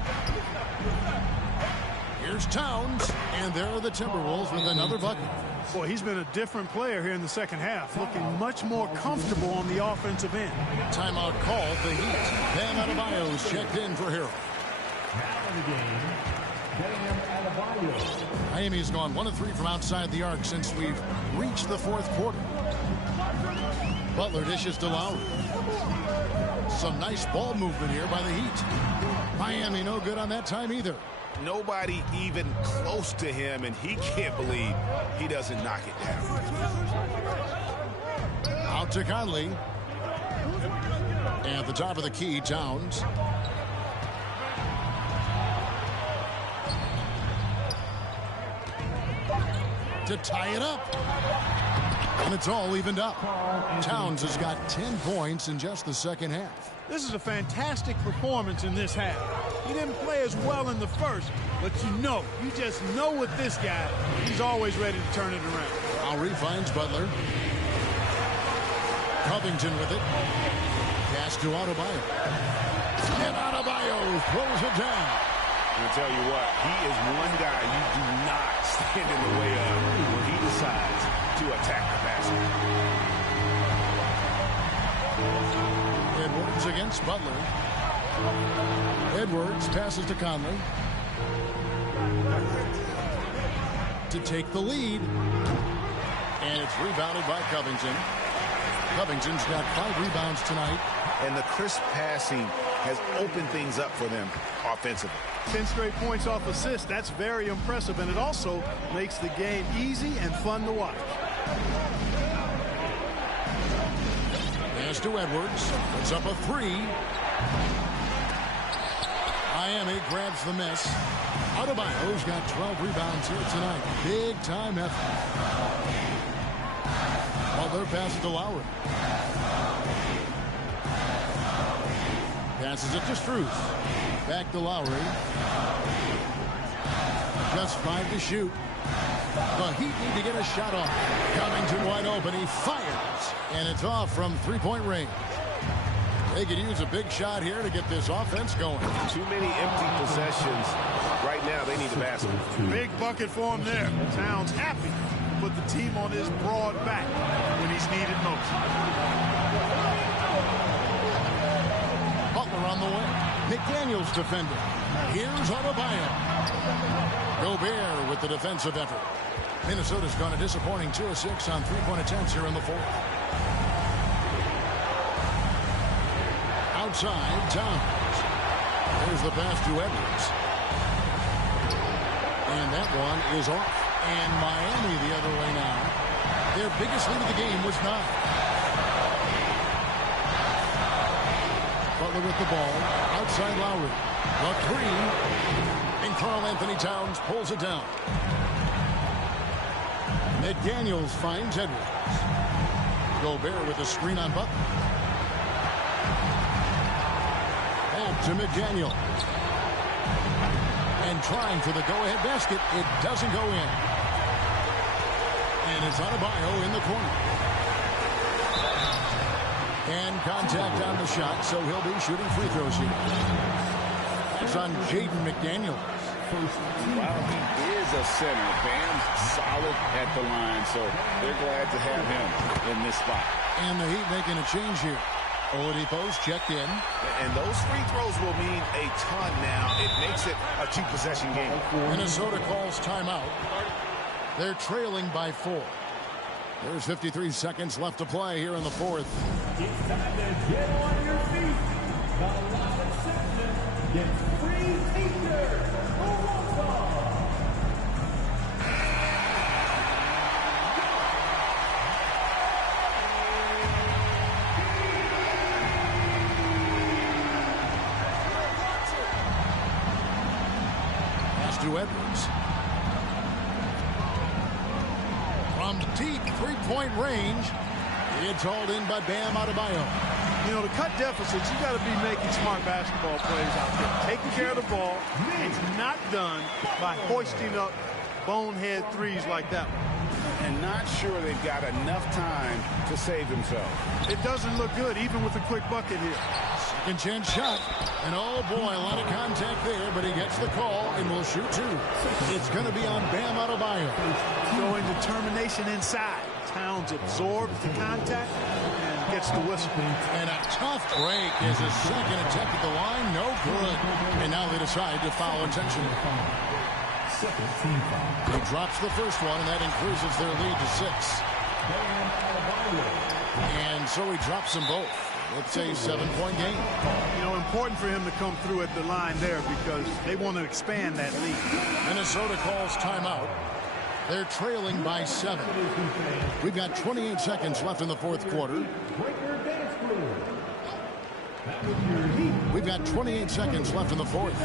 Here's Towns. And there are the Timberwolves with another bucket. Boy, he's been a different player here in the second half, looking much more comfortable on the offensive end. Timeout called. The Heat. Bam Adebayo is checked in for Harrell. Miami's gone 1 of 3 from outside the arc since we've reached the 4th quarter. Butler dishes to Lowry. Some nice ball movement here by the Heat. Miami no good on that time either. Nobody even close to him, and he can't believe he doesn't knock it down. Out to Conley. And at the top of the key, Towns. To tie it up. And it's all evened up. Towns has got 10 points in just the second half. This is a fantastic performance in this half. He didn't play as well in the first, but you just know with this guy, he's always ready to turn it around. Lowry finds Butler. Covington with it. Pass to Adebayo. And Adebayo throws it down. I'll tell you what, he is one guy you do not stand in the way of when he decides to attack the basket. Edwards against Butler. Edwards passes to Conley to take the lead. And it's rebounded by Covington. Covington's got 5 rebounds tonight. And the crisp passing has opened things up for them offensively. 10 straight points off assists. That's very impressive, and it also makes the game easy and fun to watch. Pass to Edwards. Puts up a 3. Miami grabs the miss. Adebayo's got 12 rebounds here tonight. Big time effort. Butler passes to Lowry. Passes it to Strus. Back to Lowry. Just 5 to shoot. The Heat need to get a shot off. Covington wide open. He fires. And it's off from 3-point range. They could use a big shot here to get this offense going. Too many empty possessions. Right now, they need a basket. Big bucket for him there. Towns happy to put the team on his broad back when he's needed most. Butler on the way. McDaniels defending. Here's Adebayo. Gobert with the defensive effort. Minnesota's gone a disappointing 2 of 6 on 3-point attempts here in the fourth. Outside, Towns. There's the pass to Edwards. And that one is off. And Miami the other way now. Their biggest lead of the game was 9. Butler with the ball. Outside Lowry. The 3. And Karl-Anthony Towns pulls it down. McDaniels finds Edwards. Gobert with a screen on Butler. Back to McDaniel. And trying for the go-ahead basket. It doesn't go in. And it's Adebayo in the corner. And contact on the shot, so he'll be shooting free throws here. It's on Jaden McDaniels. While he is a center, Bam's solid at the line, so they're glad to have him in this spot. And the Heat making a change here. Oladipo's checked in. And those free throws will mean a ton now. It makes it a 2-possession game. Minnesota calls timeout. They're trailing by 4. There's 53 seconds left to play here in the fourth. It's time to get on your feet. The Live section gets free t-shirts. Pass to Edwards. From deep 3-point range, it's hauled in by Bam Adebayo. You know, to cut deficits, you got to be making smart basketball plays out there. Taking care of the ball. It's not done by hoisting up bonehead threes like that one. And not sure they've got enough time to save themselves. It doesn't look good, even with a quick bucket here. Second chance shot. And oh boy, a lot of contact there, but he gets the call and will shoot 2. It's going to be on Bam Adebayo. Showing determination inside. Towns absorbs the contact and gets the whistle. And a tough break is a second attempt at the line. No good. And now they decide to foul intentionally. He drops the first one, and that increases their lead to 6. And so he drops them both. It's a 7-point game. You know, important for him to come through at the line there because they want to expand that lead. Minnesota calls timeout. They're trailing by 7. We've got 28 seconds left in the fourth quarter. We've got 28 seconds left in the fourth.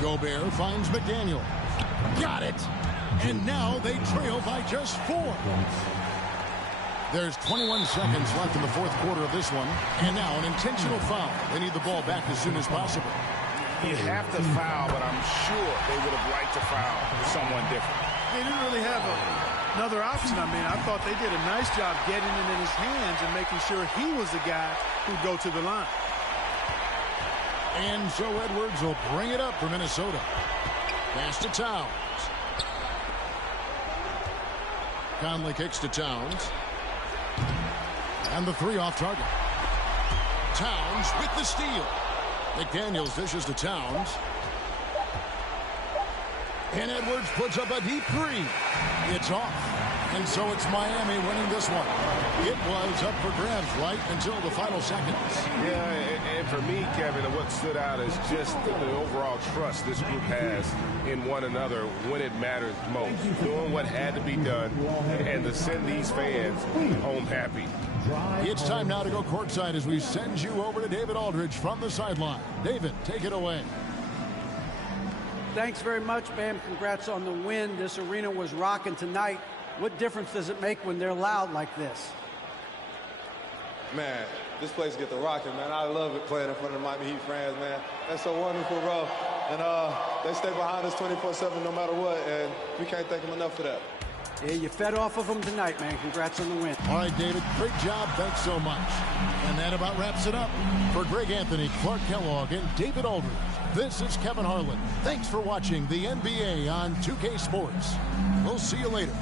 Gobert finds McDaniel. Got it. And now they trail by just 4. There's 21 seconds left in the fourth quarter of this one. And now an intentional foul. They need the ball back as soon as possible. You have to foul, but I'm sure they would have liked to foul someone different. They didn't really have another option. I mean, I thought they did a nice job getting it in his hands and making sure he was the guy who'd go to the line. And so Edwards will bring it up for Minnesota. Pass to Towns. Conley kicks to Towns. And the 3 off target. Towns with the steal. McDaniels dishes to Towns. And Edwards puts up a deep 3. It's off. And so it's Miami winning this one. It was up for grabs right until the final seconds. Yeah, and for me, Kevin, what stood out is just the overall trust this group has in one another when it matters most. Doing what had to be done and to send these fans home happy. It's time now to go courtside as we send you over to David Aldridge from the sideline. David, take it away. Thanks very much, Bam. Congrats on the win. This arena was rocking tonight. What difference does it make when they're loud like this? Man, this place get the rocking, man. I love it playing in front of the Miami Heat fans, man. That's so wonderful, bro. And they stay behind us 24/7 no matter what, and we can't thank them enough for that. Yeah, you fed off of them tonight, man. Congrats on the win. All right, David, great job. Thanks so much. And that about wraps it up. For Greg Anthony, Clark Kellogg, and David Aldridge, this is Kevin Harlan. Thanks for watching the NBA on 2K Sports. We'll see you later.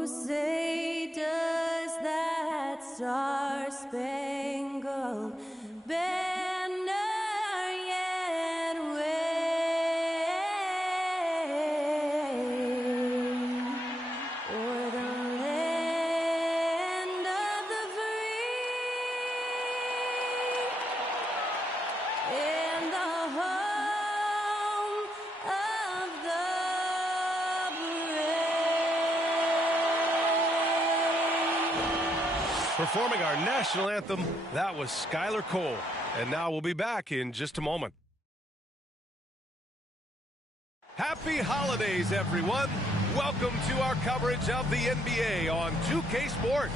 Who say does that star-spangled banner yet wave o'er the land of the free and the home of the Performing our national anthem, that was Skylar Cole. And now we'll be back in just a moment. Happy holidays, everyone. Welcome to our coverage of the NBA on 2K Sports.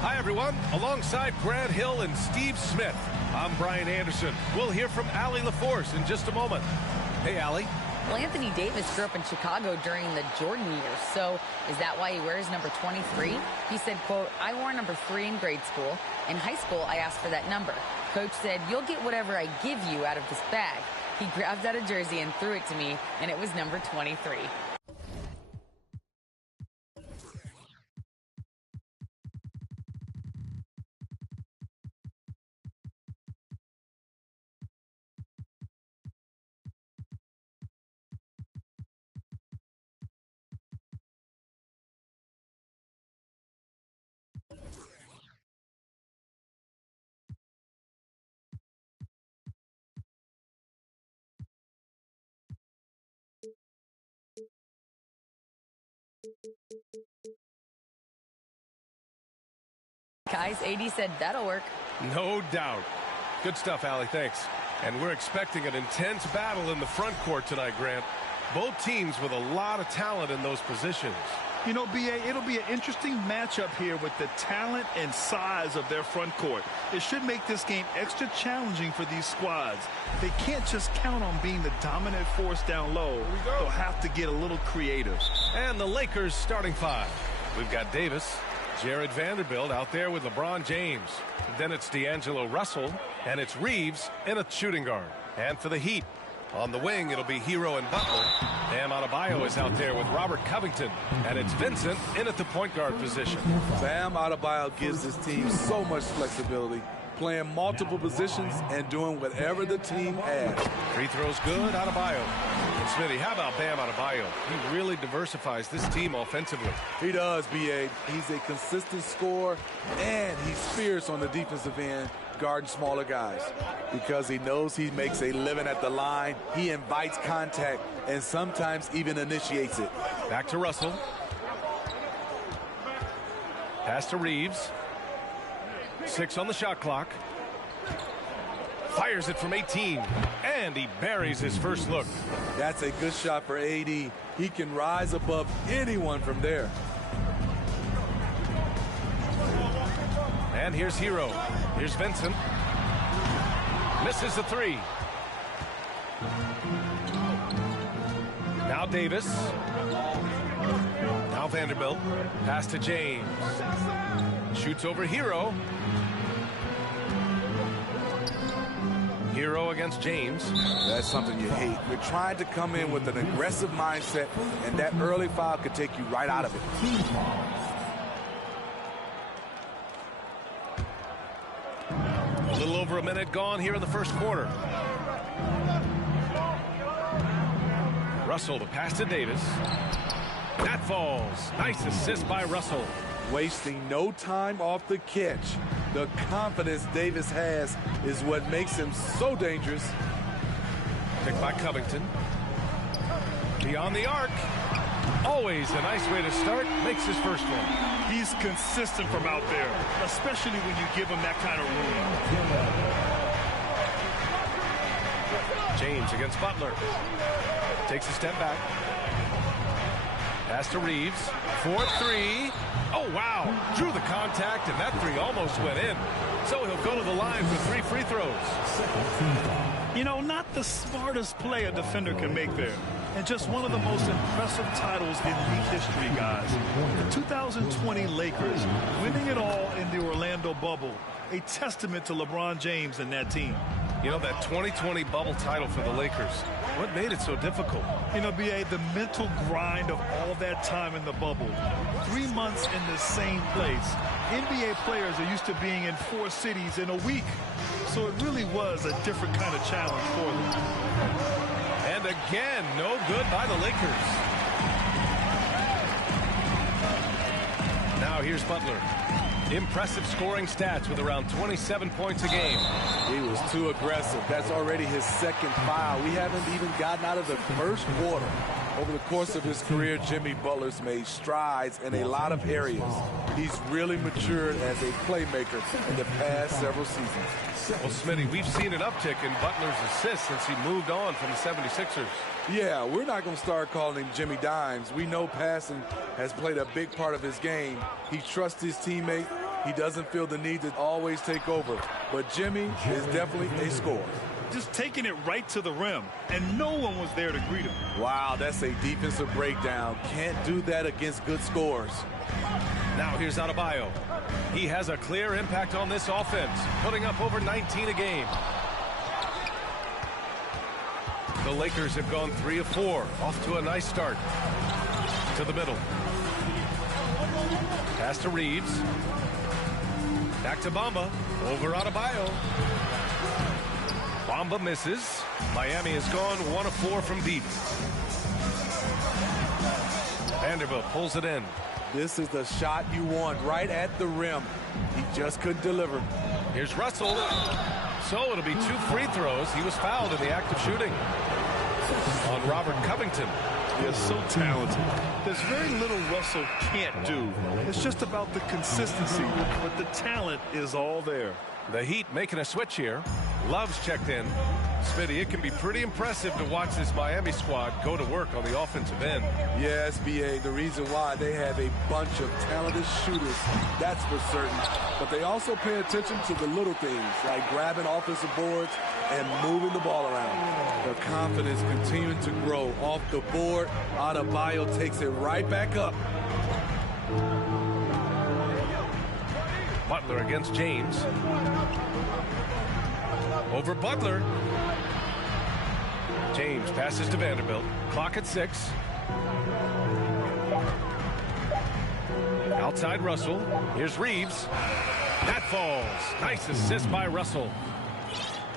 Hi, everyone. Alongside Grant Hill and Steve Smith, I'm Brian Anderson. We'll hear from Allie LaForce in just a moment. Hey, Allie. Well, Anthony Davis grew up in Chicago during the Jordan years, so is that why he wears number 23? He said, quote, I wore number 3 in grade school. In high school, I asked for that number. Coach said, you'll get whatever I give you out of this bag. He grabbed out a jersey and threw it to me, and it was number 23. Guys, AD said that'll work. No doubt. Good stuff, Allie. Thanks. And we're expecting an intense battle in the front court tonight, Grant. Both teams with a lot of talent in those positions. You know, B.A., it'll be an interesting matchup here with the talent and size of their front court. It should make this game extra challenging for these squads. They can't just count on being the dominant force down low. They'll have to get a little creative. And the Lakers starting 5. We've got Davis, Jared Vanderbilt out there with LeBron James. Then it's D'Angelo Russell, and it's Reeves in a shooting guard. And for the Heat, on the wing, it'll be Hero and Butler. Bam Adebayo is out there with Robert Covington. And it's Vincent in at the point guard position. Bam Adebayo gives this team so much flexibility, playing multiple positions and doing whatever the team has. Free throws good, Adebayo. And Smitty, how about Bam Adebayo? He really diversifies this team offensively. He does, B.A. He's a consistent scorer, and he's fierce on the defensive end, guarding smaller guys. Because he knows he makes a living at the line, he invites contact and sometimes even initiates it. Back to Russell. Pass to Reeves. 6 on the shot clock. Fires it from 18, and he buries his first look. That's a good shot for AD. He can rise above anyone from there. And here's Hero. Here's Vincent. Misses the 3. Now Davis. Now Vanderbilt. Pass to James. Shoots over Hero. Hero against James. That's something you hate. You're trying to come in with an aggressive mindset, and that early foul could take you right out of it. A little over a minute gone here in the first quarter. Russell, the pass to Davis. That falls. Nice assist by Russell. Wasting no time off the catch. The confidence Davis has is what makes him so dangerous. Picked by Covington. Beyond the arc. Always a nice way to start. Makes his first one. He's consistent from out there, especially when you give him that kind of room. James against Butler. Takes a step back. Pass to Reeves. 4-3. Oh, wow. Drew the contact, and that 3 almost went in. So he'll go to the line for 3 free throws. You know, not the smartest play a defender can make there. And just one of the most impressive titles in league history, guys. The 2020 Lakers winning it all in the Orlando bubble. A testament to LeBron James and that team. You know, that 2020 bubble title for the Lakers, what made it so difficult? You know, B.A., the mental grind of all that time in the bubble. 3 months in the same place. NBA players are used to being in 4 cities in a week. So it really was a different kind of challenge for them. And again, no good by the Lakers. Now here's Butler. Impressive scoring stats with around 27 points a game. He was too aggressive. That's already his second foul. We haven't even gotten out of the first quarter. Over the course of his career, Jimmy Butler's made strides in a lot of areas. He's really matured as a playmaker in the past several seasons. Well, Smitty, we've seen an uptick in Butler's assists since he moved on from the 76ers. Yeah, we're not going to start calling him Jimmy Dimes. We know passing has played a big part of his game. He trusts his teammate. He doesn't feel the need to always take over. But Jimmy is definitely a scorer. Just taking it right to the rim, and no one was there to greet him. Wow, that's a defensive breakdown. Can't do that against good scorers. Now here's Adebayo. He has a clear impact on this offense, putting up over 19 a game. The Lakers have gone 3 of 4, off to a nice start. To the middle. Pass to Reeves. Back to Bamba. Over Adebayo. Bamba misses. Miami has gone 1 of 4 from deep. Vanderbilt pulls it in. This is the shot you want, right at the rim. He just couldn't deliver. Here's Russell. So it'll be 2 free throws. He was fouled in the act of shooting on Robert Covington. He is so talented. There's very little Russell can't do. It's just about the consistency, but the talent is all there. The Heat making a switch here. Love's checked in. Smitty, it can be pretty impressive to watch this Miami squad go to work on the offensive end. Yes, B.A., the reason why they have a bunch of talented shooters, that's for certain. But they also pay attention to the little things, like grabbing offensive boards and moving the ball around. The confidence continuing to grow off the board. Adebayo takes it right back up. Butler against James. Over Butler. James passes to Vanderbilt. Clock at 6. Outside Russell. Here's Reeves. That falls. Nice assist by Russell.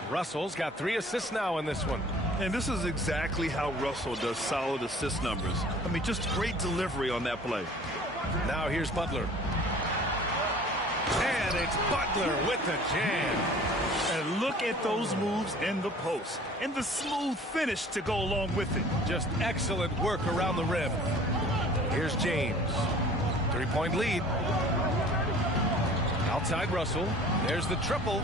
Russell's got 3 assists now in this one. And this is exactly how Russell does solid assist numbers. I mean, just great delivery on that play. Now here's Butler. And it's Butler with the jam. And look at those moves in the post. And the smooth finish to go along with it. Just excellent work around the rim. Here's James. 3-point lead. Outside Russell. There's the triple.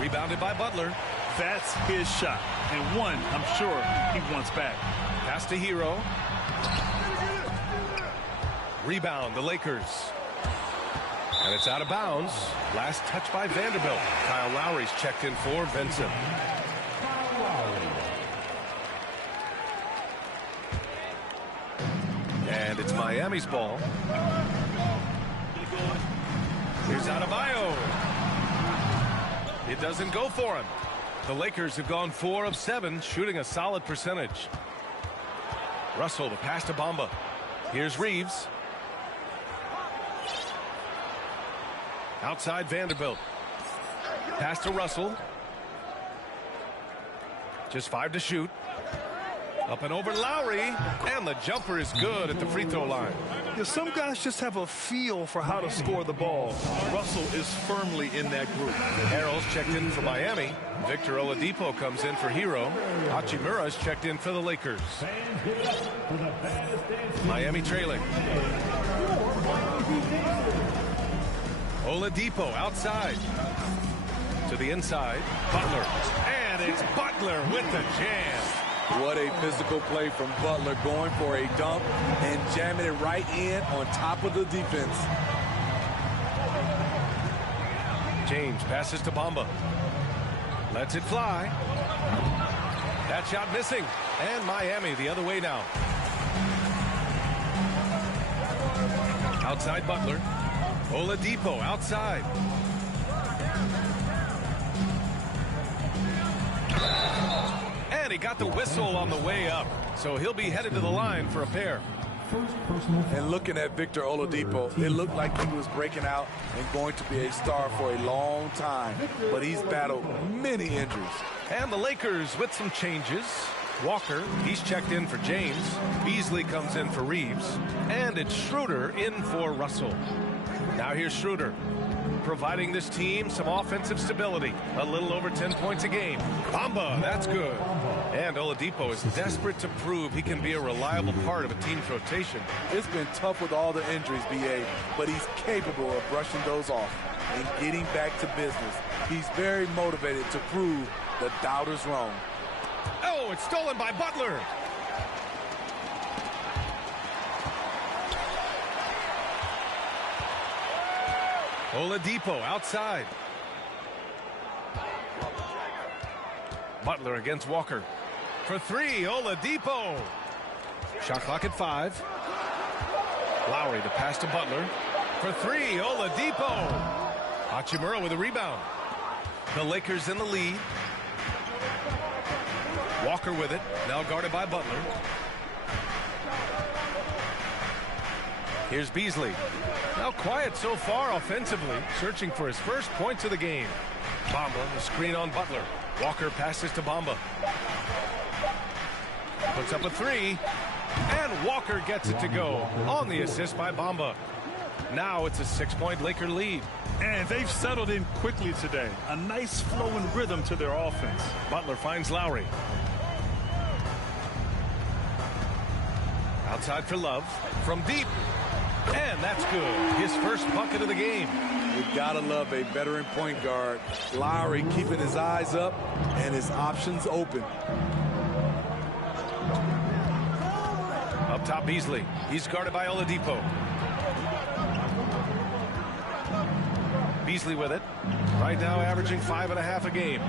Rebounded by Butler. That's his shot. And one, I'm sure, he wants back. Pass to Hero. Rebound, the Lakers. And it's out of bounds. Last touch by Vanderbilt. Kyle Lowry's checked in for Vincent. And it's Miami's ball. Here's Adebayo. It doesn't go for him. The Lakers have gone 4 of 7, shooting a solid percentage. Russell, the pass to Bamba. Here's Reeves. Outside Vanderbilt. Pass to Russell. Just 5 to shoot. Up and over Lowry. And the jumper is good at the free throw line. Yeah, some guys just have a feel for how to score the ball. Russell is firmly in that group. Harrell's checked in for Miami. Victor Oladipo comes in for Hero. Hachimura's checked in for the Lakers. Miami trailing. Oladipo outside. To the inside. Butler. And it's Butler with the jam. What a physical play from Butler, going for a dunk and jamming it right in on top of the defense. James passes to Bamba. Lets it fly. That shot missing. And Miami the other way now. Outside Butler. Oladipo outside. And he got the whistle on the way up. So he'll be headed to the line for a pair. And looking at Victor Oladipo, it looked like he was breaking out and going to be a star for a long time. But he's battled many injuries. And the Lakers with some changes. Walker, he's checked in for James. Beasley comes in for Reeves. And it's Schroeder in for Russell. Now here's Schroeder, providing this team some offensive stability. A little over 10 points a game. Bamba, that's good. And Oladipo is desperate to prove he can be a reliable part of a team's rotation. It's been tough with all the injuries, B.A., but he's capable of brushing those off and getting back to business. He's very motivated to prove the doubters wrong. Oh, it's stolen by Butler. Oladipo outside. Butler against Walker. For three, Oladipo. Shot clock at 5. Lowry to pass to Butler. For three, Oladipo. Hachimura with a rebound. The Lakers in the lead. Walker with it, now guarded by Butler. Here's Beasley. Now quiet so far offensively, searching for his first points of the game. Bamba, the screen on Butler. Walker passes to Bamba. Puts up a three, and Walker gets it to go on the assist by Bamba. Now it's a 6-point Laker lead. And they've settled in quickly today. A nice flowing rhythm to their offense. Butler finds Lowry. Outside for Love. From deep. And that's good. His first bucket of the game. You've got to love a veteran point guard. Lowry keeping his eyes up and his options open. Up top, Beasley. He's guarded by Oladipo. Beasley with it. Right now averaging 5.5 a game.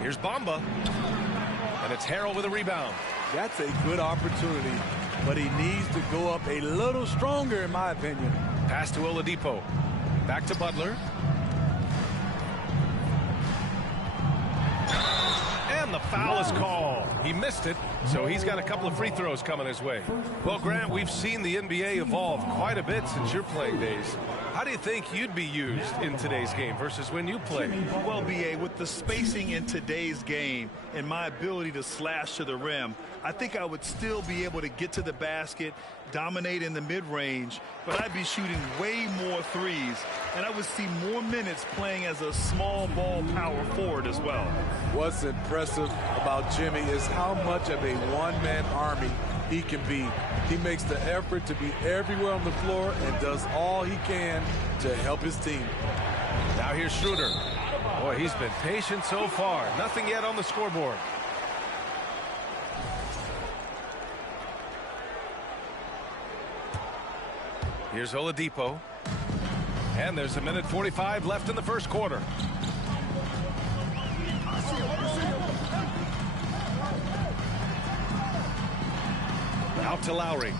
Here's Bamba. And it's Harrell with a rebound. That's a good opportunity, but he needs to go up a little stronger, in my opinion. Pass to Oladipo. Back to Butler. And the foul is called. He missed it, so he's got a couple of free throws coming his way. Well, Grant, we've seen the NBA evolve quite a bit since your playing days. How do you think you'd be used in today's game versus when you played? Well, B.A., with the spacing in today's game and my ability to slash to the rim, I think I would still be able to get to the basket, dominate in the mid-range, but I'd be shooting way more threes, and I would see more minutes playing as a small ball power forward as well. What's impressive about Jimmy is how much of a one-man army he can be. He makes the effort to be everywhere on the floor and does all he can to help his team. Now here's Schroeder. Boy, he's been patient so far. Nothing yet on the scoreboard. Here's Oladipo. And there's 1:45 left in the first quarter. Out to Lowry.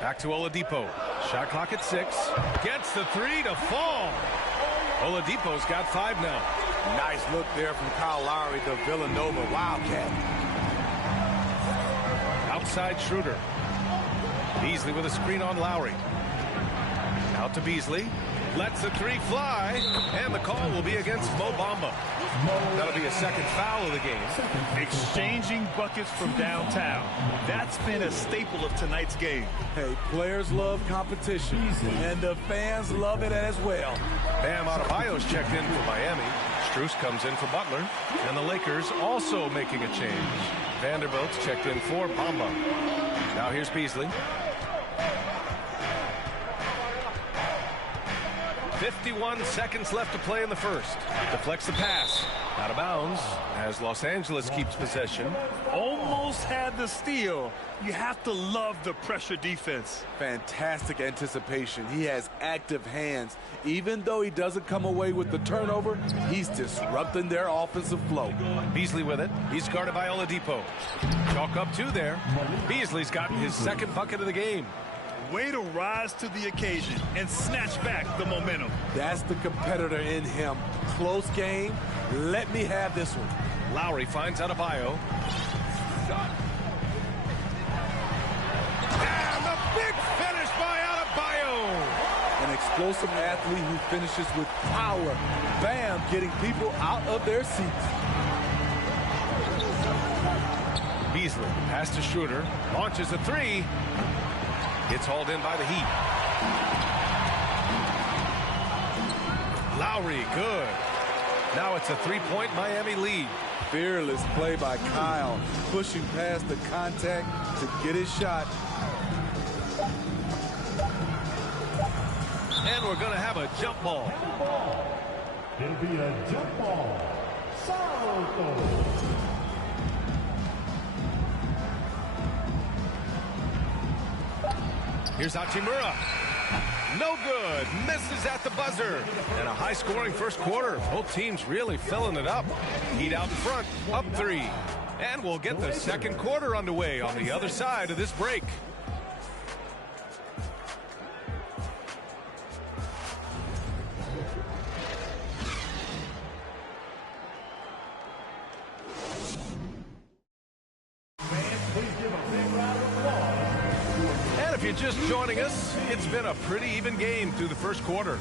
Back to Oladipo. Shot clock at 6. Gets the three to fall. Oladipo's got 5 now. Nice look there from Kyle Lowry, the Villanova Wildcat. Outside Schroeder. Beasley with a screen on Lowry. Out to Beasley. Lets the three fly. And the call will be against Mo Bamba. That'll be a second foul of the game. Exchanging buckets from downtown. That's been a staple of tonight's game. Hey, players love competition, and the fans love it as well. Bam Adebayo's checked in for Miami. Strus comes in for Butler. And the Lakers also making a change. Vanderbilt's checked in for Bamba. Now here's Beasley. 51 seconds left to play in the first. Deflects the pass. Out of bounds as Los Angeles keeps possession. Almost had the steal. You have to love the pressure defense. Fantastic anticipation. He has active hands. Even though he doesn't come away with the turnover, he's disrupting their offensive flow. Beasley with it. He's guarded by Oladipo. Chalk up 2 there. Beasley's gotten his second bucket of the game. Way to rise to the occasion and snatch back the momentum. That's the competitor in him. Close game. Let me have this one. Lowry finds Adebayo. And the big finish by Adebayo. An explosive athlete who finishes with power. Bam, getting people out of their seats. Beasley, pass to Schroeder, launches a three. It's hauled in by the Heat. Lowry, good. Now it's a three-point Miami lead. Fearless play by Kyle, pushing past the contact to get his shot. And we're going to have a jump ball. It'll be a jump ball. Salto. Here's Hachimura. No good. Misses at the buzzer. And a high-scoring first quarter. Both teams really filling it up. Heat out in front. Up 3. And we'll get the second quarter underway on the other side of this break. If you're just joining us, it's been a pretty even game through the first quarter.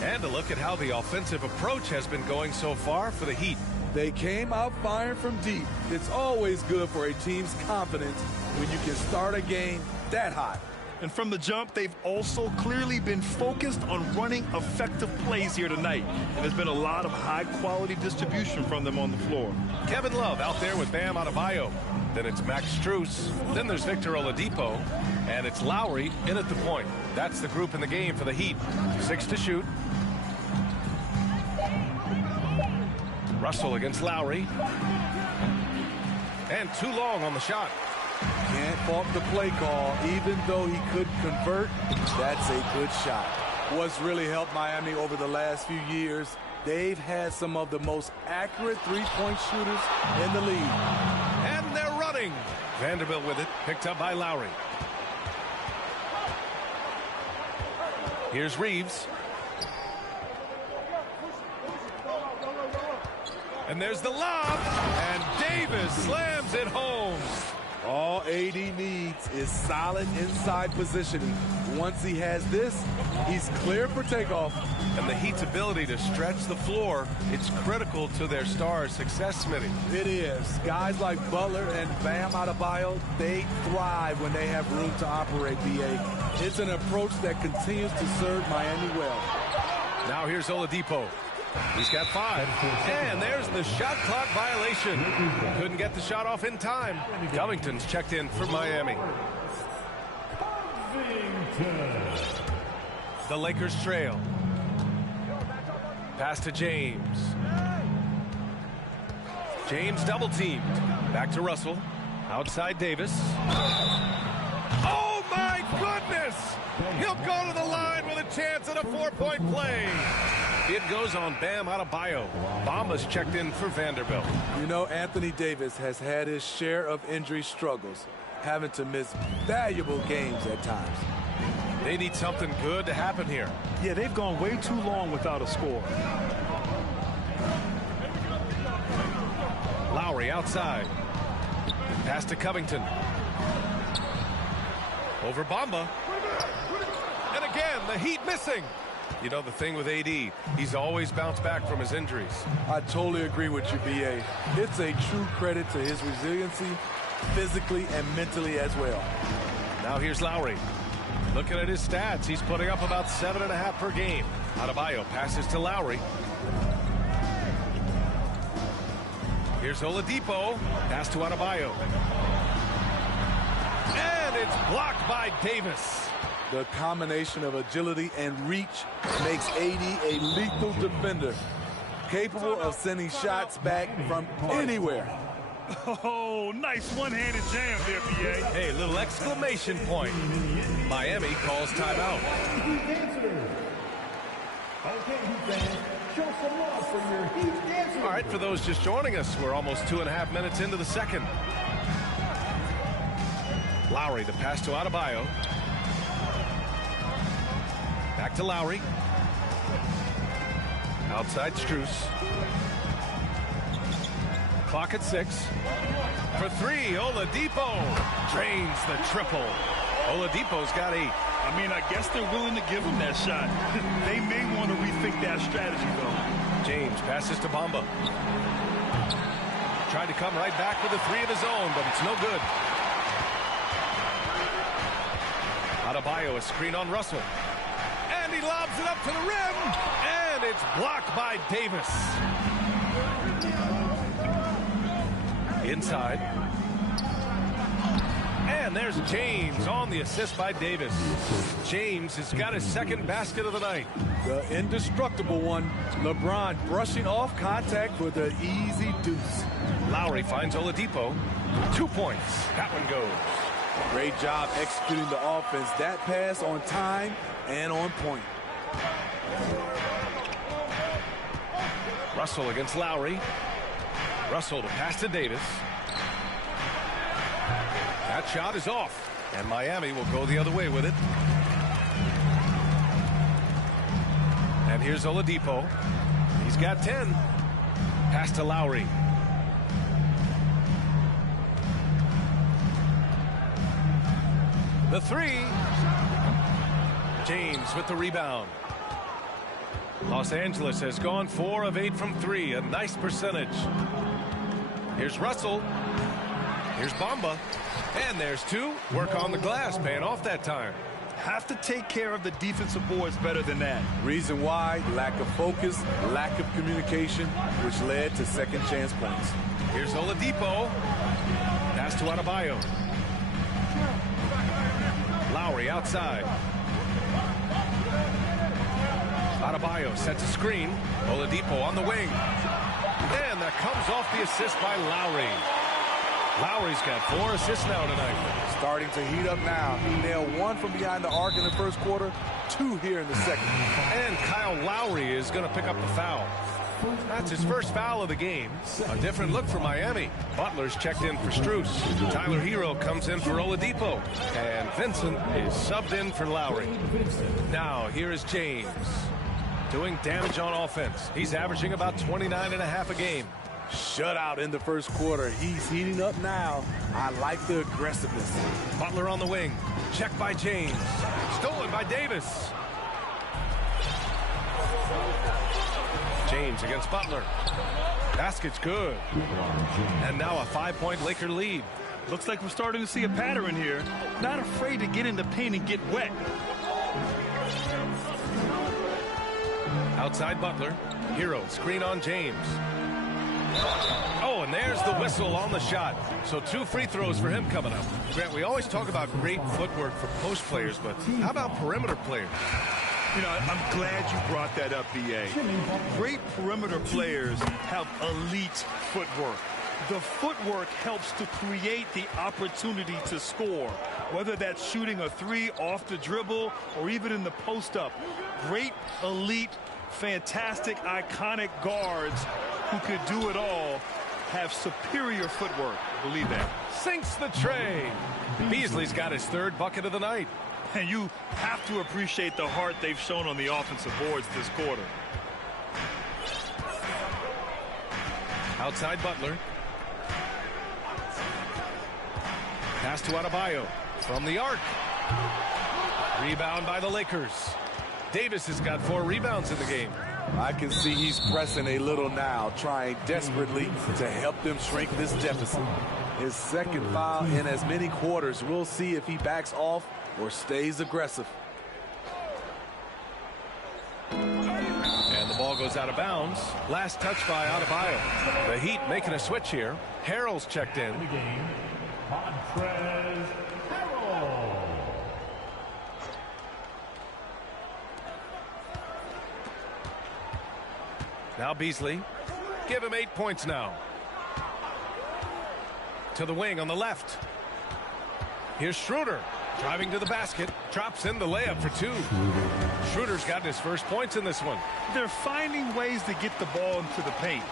And a look at how the offensive approach has been going so far for the Heat. They came out firing from deep. It's always good for a team's confidence when you can start a game that hot. And from the jump, they've also clearly been focused on running effective plays here tonight. And there's been a lot of high-quality distribution from them on the floor. Kevin Love out there with Bam Adebayo. Then it's Max Strus. Then there's Victor Oladipo. And it's Lowry in at the point. That's the group in the game for the Heat. 6 to shoot. Russell against Lowry. And too long on the shot. Can't fault the play call. Even though he couldn't convert, that's a good shot. What's really helped Miami over the last few years, they've had some of the most accurate three-point shooters in the league. And they're running. Vanderbilt with it, picked up by Lowry. Here's Reeves. And there's the lob. And Davis slams it home. All AD needs is solid inside positioning. Once he has this, he's clear for takeoff. And the Heat's ability to stretch the floor, it's critical to their star's success, Smitty. It is. Guys like Butler and Bam Adebayo, they thrive when they have room to operate, BA. It's an approach that continues to serve Miami well. Now here's Oladipo. He's got 5. And there's the shot clock violation. Couldn't get the shot off in time. Covington's checked in for Miami. The Lakers trail. Pass to James. James double teamed. Back to Russell. Outside Davis. Oh my goodness! He'll go to the line with a chance at a 4-point play. It goes on Bam Adebayo. Bamba's checked in for Vanderbilt. You know, Anthony Davis has had his share of injury struggles, having to miss valuable games at times. They need something good to happen here. Yeah, they've gone way too long without a score. Lowry outside. Pass to Covington. Over Bamba. And again, the Heat missing. You know, the thing with AD, he's always bounced back from his injuries. I totally agree with you, BA. It's a true credit to his resiliency, physically and mentally as well. Now here's Lowry. Looking at his stats, he's putting up about 7.5 per game. Adebayo passes to Lowry. Here's Oladipo. Pass to Adebayo. And it's blocked by Davis. The combination of agility and reach makes AD a lethal defender, capable of sending shots back from anywhere. Oh, nice one-handed jam there, BA. Hey, little exclamation point. Miami calls timeout. All right, for those just joining us, we're almost 2.5 minutes into the second. Lowry, the pass to Adebayo. Back to Lowry. Outside Strus. Clock at 6. For 3, Oladipo drains the triple. Oladipo's got 8. I mean, I guess they're willing to give him that shot. They may want to rethink that strategy, though. James passes to Bamba. Tried to come right back with a 3 of his own, but it's no good. Adebayo, a screen on Russell. And he lobs it up to the rim. And it's blocked by Davis. Inside. And there's James on the assist by Davis. James has got his second basket of the night. The indestructible one. LeBron brushing off contact for the easy deuce. Lowry finds Oladipo. 2 points. That one goes. Great job executing the offense. That pass on time and on point. Russell against Lowry. Russell to pass to Davis. That shot is off, and Miami will go the other way with it. And here's Oladipo. He's got 10. Pass to Lowry. The 3. James with the rebound. Los Angeles has gone 4 of 8 from 3, a nice percentage. Here's Russell. Here's Bamba. And there's 2. Work on the glass, paying off that time. Have to take care of the defensive boards better than that. Reason why? Lack of focus, lack of communication, which led to second chance points. Here's Oladipo. Pass to Adebayo. Lowry outside. Adebayo sets a screen. Oladipo on the wing. And that comes off the assist by Lowry. Lowry's got 4 assists now tonight. Starting to heat up now. He nailed 1 from behind the arc in the first quarter, 2 here in the second. And Kyle Lowry is going to pick up the foul. That's his first foul of the game. A different look for Miami. Butler's checked in for Strus. Tyler Hero comes in for Oladipo. And Vincent is subbed in for Lowry. Now here is James doing damage on offense. He's averaging about 29.5 a game. Shutout in the first quarter. He's heating up now. I like the aggressiveness. Butler on the wing. Checked by James. Stolen by Davis. James against Butler. Basket's good. And now a 5-point Laker lead. Looks like we're starting to see a pattern here. Not afraid to get in the paint and get wet. Outside Butler. Hero screen on James. Oh, and there's the whistle on the shot. So 2 free throws for him coming up. Grant, we always talk about great footwork for post players, but how about perimeter players? You know, I'm glad you brought that up, B.A. Great perimeter players have elite footwork. The footwork helps to create the opportunity to score, whether that's shooting a 3 off the dribble or even in the post-up. Great, elite, fantastic, iconic guards who could do it all have superior footwork. Believe that. Sinks the tray. Beasley's got his 3rd bucket of the night. And you have to appreciate the heart they've shown on the offensive boards this quarter. Outside Butler. Pass to Adebayo from the arc. Rebound by the Lakers. Davis has got 4 rebounds in the game. I can see he's pressing a little now, trying desperately to help them shrink this deficit. His second foul in as many quarters. We'll see if he backs off or stays aggressive. And the ball goes out of bounds. Last touch by Adebayo. The Heat making a switch here. Harrell's checked in. Montrezl Harrell. Now Beasley. Give him 8 points now. To the wing on the left. Here's Schroeder. Driving to the basket. Drops in the layup for 2. Schroeder's got his first points in this one. They're finding ways to get the ball into the paint.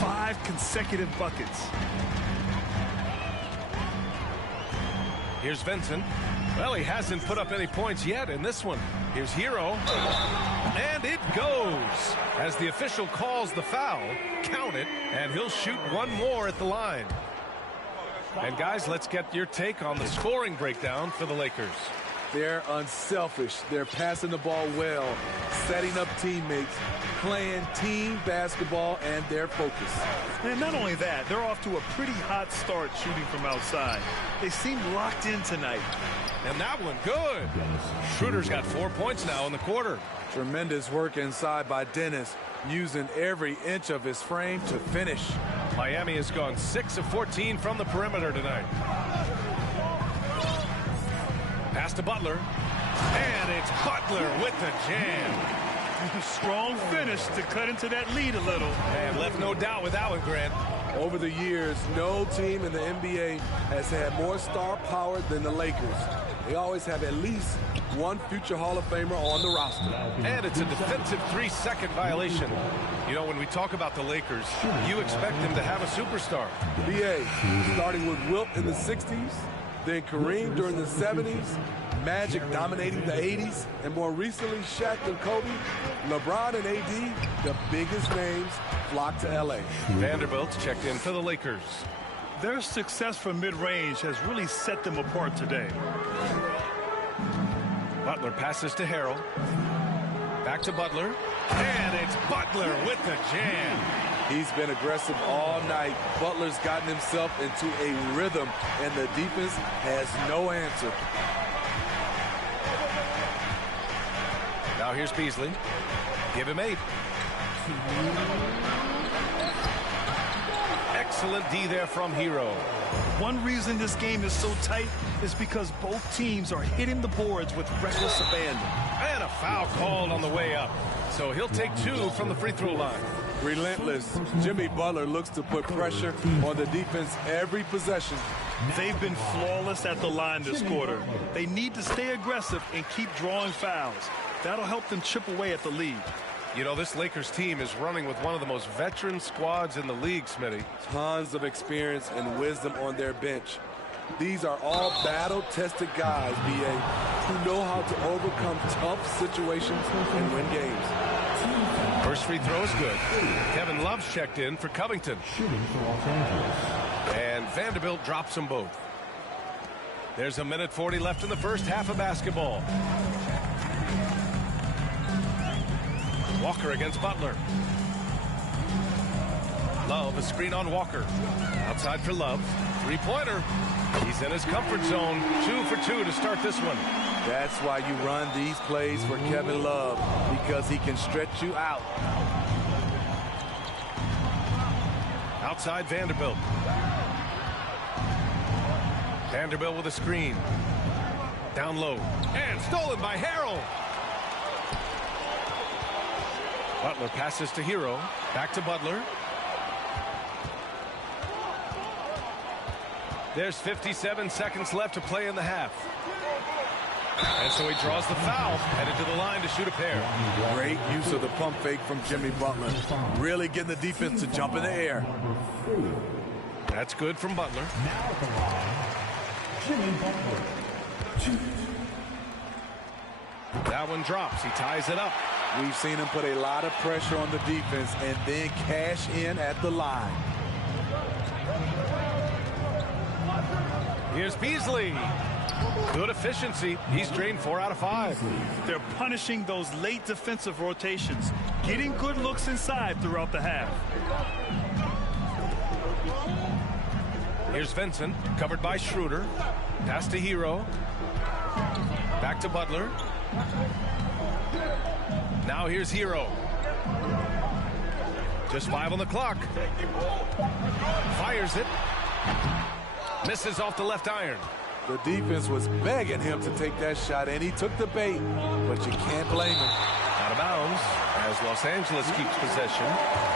5 consecutive buckets. Here's Vincent. Well, he hasn't put up any points yet in this one. Here's Hero. And it goes. As the official calls the foul, count it, and he'll shoot one more at the line. And guys, let's get your take on the scoring breakdown for the Lakers. They're unselfish. They're passing the ball well, setting up teammates, playing team basketball, and they're focused. And not only that, they're off to a pretty hot start shooting from outside. They seem locked in tonight. And that one good. Schroeder's got 4 points now in the quarter. Tremendous work inside by Dennis, using every inch of his frame to finish. Miami has gone 6 of 14 from the perimeter tonight. Pass to Butler. And it's Butler with the jam. Strong finish to cut into that lead a little. And left no doubt with that one, Grant. Over the years, no team in the NBA has had more star power than the Lakers. They always have at least one future Hall of Famer on the roster. And it's a defensive 3-second violation. You know, when we talk about the Lakers, you expect them to have a superstar. B.A. starting with Wilt in the 60s, then Kareem during the 70s, Magic dominating the 80s, and more recently Shaq and Kobe, LeBron and AD, the biggest names flocked to L.A. Vanderbilt checked in for the Lakers. Their success from mid-range has really set them apart today. Butler passes to Harrell. Back to Butler. And it's Butler with the jam. He's been aggressive all night. Butler's gotten himself into a rhythm, and the defense has no answer. Now here's Beasley. Give him 8. Excellent D there from Hero. One reason this game is so tight is because both teams are hitting the boards with reckless abandon. And a foul called on the way up. So he'll take 2 from the free throw line. Relentless. Jimmy Butler looks to put pressure on the defense every possession. They've been flawless at the line this quarter. They need to stay aggressive and keep drawing fouls. That'll help them chip away at the lead. You know, this Lakers team is running with one of the most veteran squads in the league, Smitty. Tons of experience and wisdom on their bench. These are all battle-tested guys, B.A., who know how to overcome tough situations and win games. First free throw is good. Kevin Love's checked in for Covington. And Vanderbilt drops them both. There's 1:40 left in the first half of basketball. Walker against Butler. Love, a screen on Walker. Outside for Love. Three-pointer. He's in his comfort zone. 2 for 2 to start this one. That's why you run these plays for Kevin Love, because he can stretch you out. Outside Vanderbilt. Vanderbilt with a screen. Down low. And stolen by Harrell. Butler passes to Hero. Back to Butler. There's 57 seconds left to play in the half. And so he draws the foul, headed to the line to shoot a pair. Great use of the pump fake from Jimmy Butler. Really getting the defense to jump in the air. That's good from Butler. Jimmy Butler. That one drops. He ties it up. We've seen him put a lot of pressure on the defense and then cash in at the line. Here's Beasley. Good efficiency. He's drained 4 out of 5. They're punishing those late defensive rotations, getting good looks inside throughout the half. Here's Vincent, covered by Schroeder. Pass to Hero. Back to Butler. Now here's Hero. Just 5 on the clock. Fires it. Misses off the left iron. The defense was begging him to take that shot, and he took the bait, but you can't blame him. Out of bounds as Los Angeles keeps possession.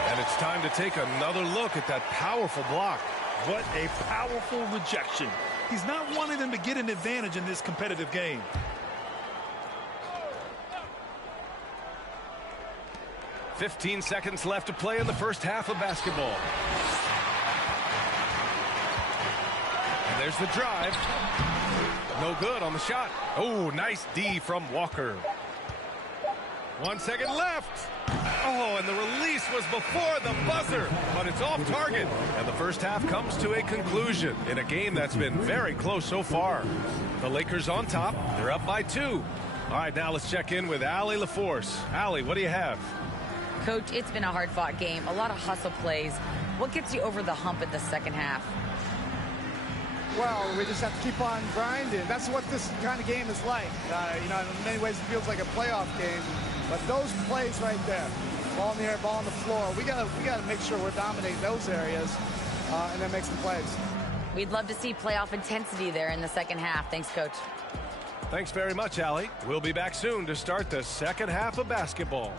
And it's time to take another look at that powerful block. What a powerful rejection. He's not wanting them to get an advantage in this competitive game. .15 seconds left to play in the first half of basketball. And there's the drive. No good on the shot. Oh, nice D from Walker. 1 second left. Oh, and the release was before the buzzer, but it's off target. And the first half comes to a conclusion in a game that's been very close so far. The Lakers on top. They're up by 2. All right, now let's check in with Allie LaForce. Allie, what do you have? Coach, it's been a hard-fought game, a lot of hustle plays. What gets you over the hump in the second half? Well, we just have to keep on grinding. That's what this kind of game is like. You know, in many ways it feels like a playoff game. But those plays right there, ball in the air, ball on the floor, we gotta make sure we're dominating those areas and then make some plays. We'd love to see playoff intensity there in the second half. Thanks, Coach. Thanks very much, Allie. We'll be back soon to start the second half of basketball.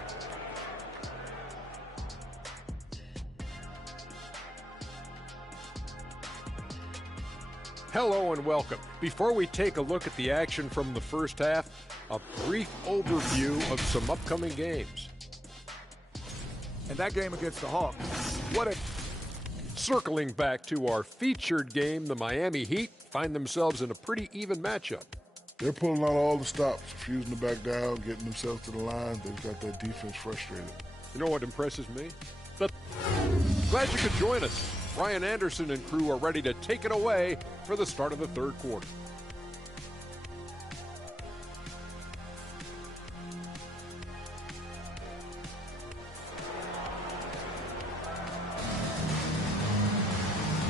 Hello and welcome. Before we take a look at the action from the first half, a brief overview of some upcoming games. And that game against the Hawks, what a... Circling back to our featured game, the Miami Heat find themselves in a pretty even matchup. They're pulling out all the stops, refusing to back down, getting themselves to the line. They've got that defense frustrated. You know what impresses me? Glad you could join us. Brian Anderson and crew are ready to take it away for the start of the third quarter.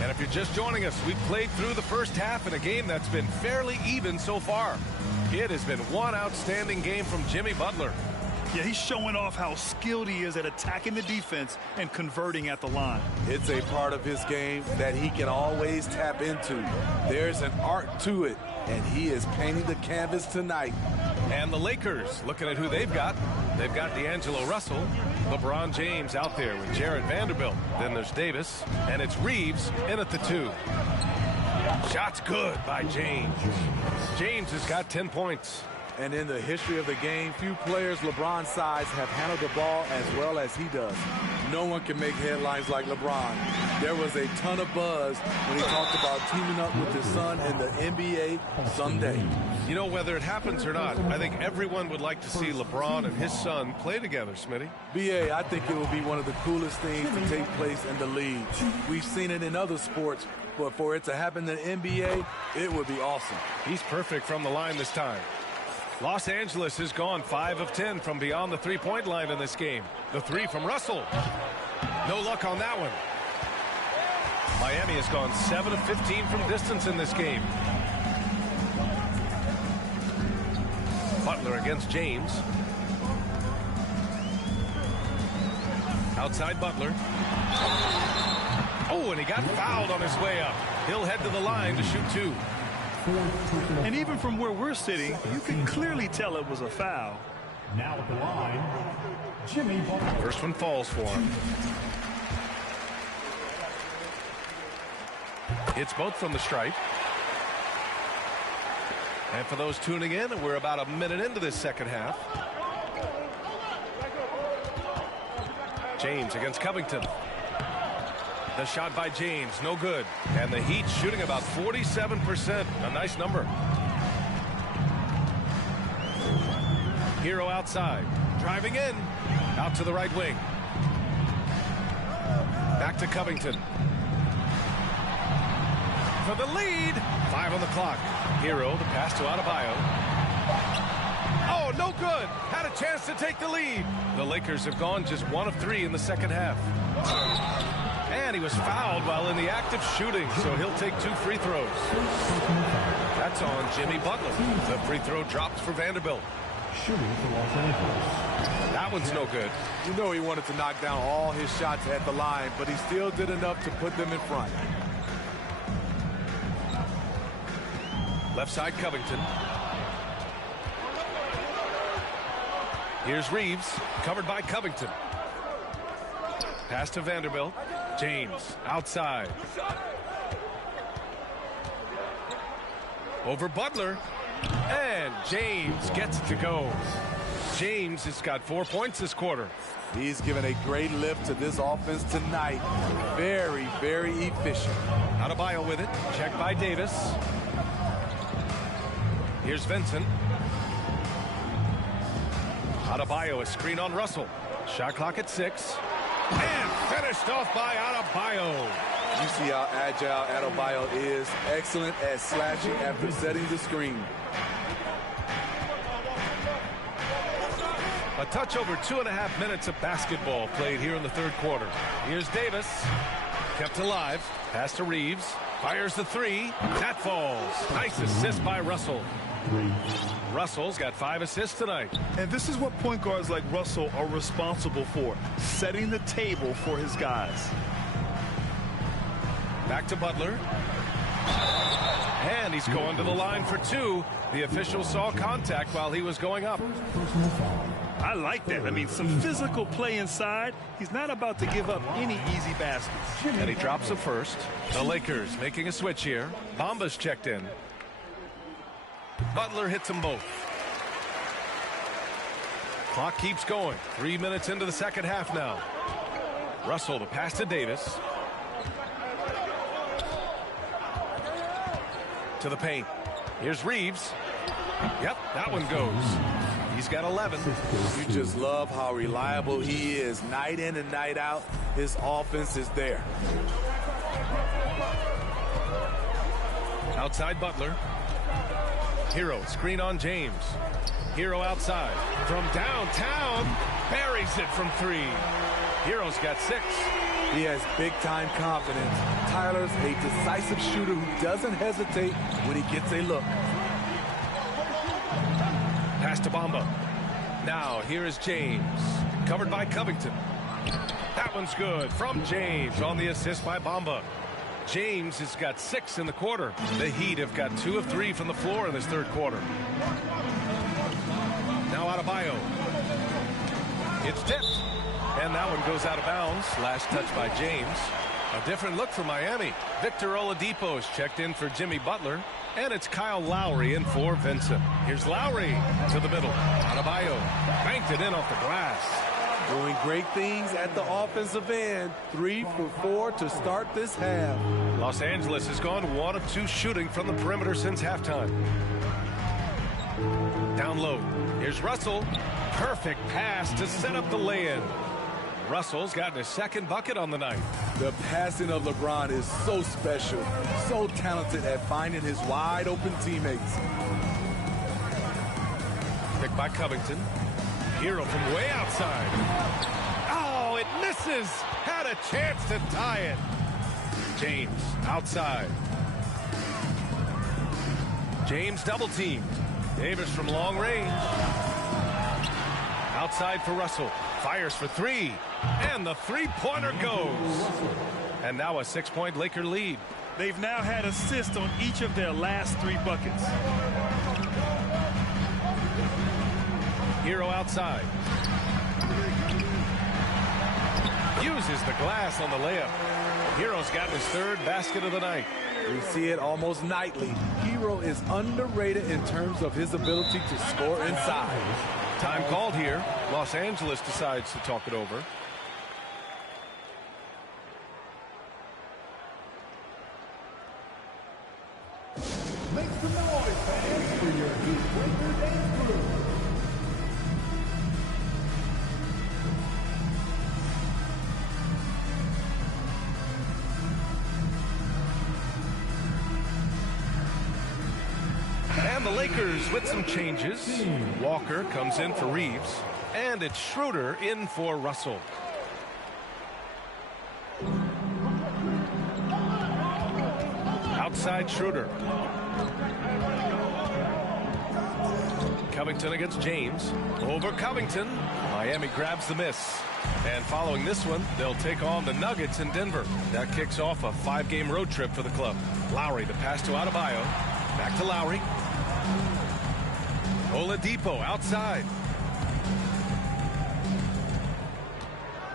And if you're just joining us, we've played through the first half in a game that's been fairly even so far. It has been one outstanding game from Jimmy Butler. Yeah, he's showing off how skilled he is at attacking the defense and converting at the line. It's a part of his game that he can always tap into. There's an art to it, and he is painting the canvas tonight. And the Lakers, looking at who they've got. They've got D'Angelo Russell, LeBron James out there with Jared Vanderbilt. Then there's Davis, and it's Reeves in at the 2. Shot's good by James. James has got 10 points. And in the history of the game, few players LeBron's size have handled the ball as well as he does. No one can make headlines like LeBron. There was a ton of buzz when he talked about teaming up with his son in the NBA someday. You know, whether it happens or not, I think everyone would like to see LeBron and his son play together, Smitty. B.A., I think it will be one of the coolest things to take place in the league. We've seen it in other sports, but for it to happen in the NBA, it would be awesome. He's perfect from the line this time. Los Angeles has gone 5 of 10 from beyond the three-point line in this game. The 3 from Russell. No luck on that one. Miami has gone 7 of 15 from distance in this game. Butler against James. Outside Butler. Oh, and he got fouled on his way up. He'll head to the line to shoot 2. And even from where we're sitting, you can clearly tell it was a foul. Now at the line, Jimmy Butler. First one falls for him. Hits both from the stripe. And for those tuning in, we're about a minute into this second half. James against Covington. The shot by James, no good. And the Heat shooting about 47%. A nice number. Hero outside. Driving in. Out to the right wing. Back to Covington. For the lead. 5 on the clock. Hero, the pass to Adebayo. Oh, no good. Had a chance to take the lead. The Lakers have gone just 1 of 3 in the second half. And he was fouled while in the act of shooting, so he'll take 2 free throws. That's on Jimmy Butler. The free throw drops for Vanderbilt. Shooting for Los Angeles. That one's no good. You know he wanted to knock down all his shots at the line, but he still did enough to put them in front. Left side Covington. Here's Reeves, covered by Covington. Pass to Vanderbilt. James outside. Over Butler. And James gets it to go. James has got 4 points this quarter. He's given a great lift to this offense tonight. Very, very efficient. Adebayo with it. Checked by Davis. Here's Vincent. Adebayo, a screen on Russell. Shot clock at 6. And finished off by Adebayo. You see how agile Adebayo is. Excellent at slashing after setting the screen. A touch over 2.5 minutes of basketball played here in the third quarter. Here's Davis. Kept alive. Pass to Reeves. Fires the 3. That falls. Nice assist by Russell. Russell's got 5 assists tonight. And this is what point guards like Russell are responsible for, setting the table for his guys. Back to Butler. And he's going to the line for 2. The official saw contact while he was going up. I like that. I mean, some physical play inside. He's not about to give up any easy baskets. And he drops the first. The Lakers making a switch here. Bamba's checked in. Butler hits them both. Clock keeps going. 3 minutes into the second half now. Russell, the pass to Davis. To the paint. Here's Reeves. Yep, that one goes. He's got 11. You just love how reliable he is. Night in and night out, his offense is there. Outside Butler. Hero, screen on James. Hero outside. From downtown, buries it from 3. Hero's got 6. He has big-time confidence. Tyler's a decisive shooter who doesn't hesitate when he gets a look. Pass to Bamba. Now, here is James. Covered by Covington. That one's good from James on the assist by Bamba. James has got 6 in the quarter. The Heat have got 2 of 3 from the floor in this third quarter. Now Adebayo. It's tipped. And that one goes out of bounds. Last touch by James. A different look for Miami. Victor Oladipo is checked in for Jimmy Butler. And it's Kyle Lowry in for Vincent. Here's Lowry to the middle. Adebayo banked it in off the glass. Doing great things at the offensive end. 3 for 4 to start this half. Los Angeles has gone 1 of 2 shooting from the perimeter since halftime. Down low. Here's Russell. Perfect pass to set up the lay-in. Russell's gotten his second bucket on the night. The passing of LeBron is so special, so talented at finding his wide-open teammates. Picked by Covington. Hero from way outside. Oh, it misses. Had a chance to tie it. James outside. James double teamed. Davis from long range. Outside for Russell. Fires for 3. And the three-pointer goes. And now a 6-point Laker lead. They've now had assists on each of their last 3 buckets. Hero outside. Uses the glass on the layup. Hero's gotten his 3rd basket of the night. We see it almost nightly. Hero is underrated in terms of his ability to score inside. Time called here. Los Angeles decides to talk it over. Make some noise, fans, for your Heat Breaker dance crew. And the Lakers with some changes. Walker comes in for Reeves. And it's Schroeder in for Russell. Outside Schroeder. Covington against James. Over Covington. Miami grabs the miss. And following this one, they'll take on the Nuggets in Denver. That kicks off a 5-game road trip for the club. Lowry, the pass to Adebayo. Back to Lowry. Oladipo outside.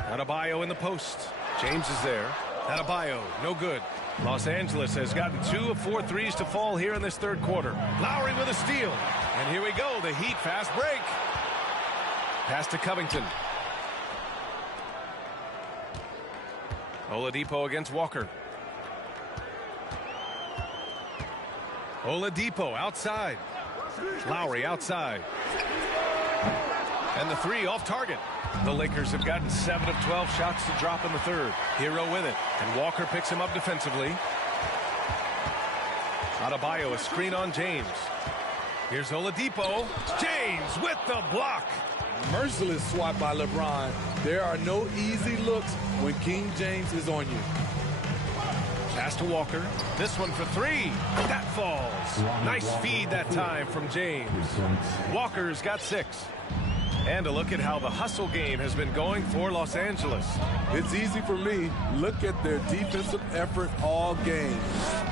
Adebayo in the post. James is there. Adebayo, no good. Los Angeles has gotten 2 of 4 threes to fall here in this third quarter. Lowry with a steal. And here we go, the Heat fast break. Pass to Covington. Oladipo against Walker. Oladipo outside. Lowry outside. And the three off target. The Lakers have gotten 7 of 12 shots to drop in the third. Hero with it. And Walker picks him up defensively. Adebayo, a screen on James. Here's Oladipo. James with the block. Merciless swat by LeBron. There are no easy looks when King James is on you. Pass to Walker. This one for three. That falls. Nice feed that time from James. Walker's got 6. And a look at how the hustle game has been going for Los Angeles. It's easy for me. Look at their defensive effort all game.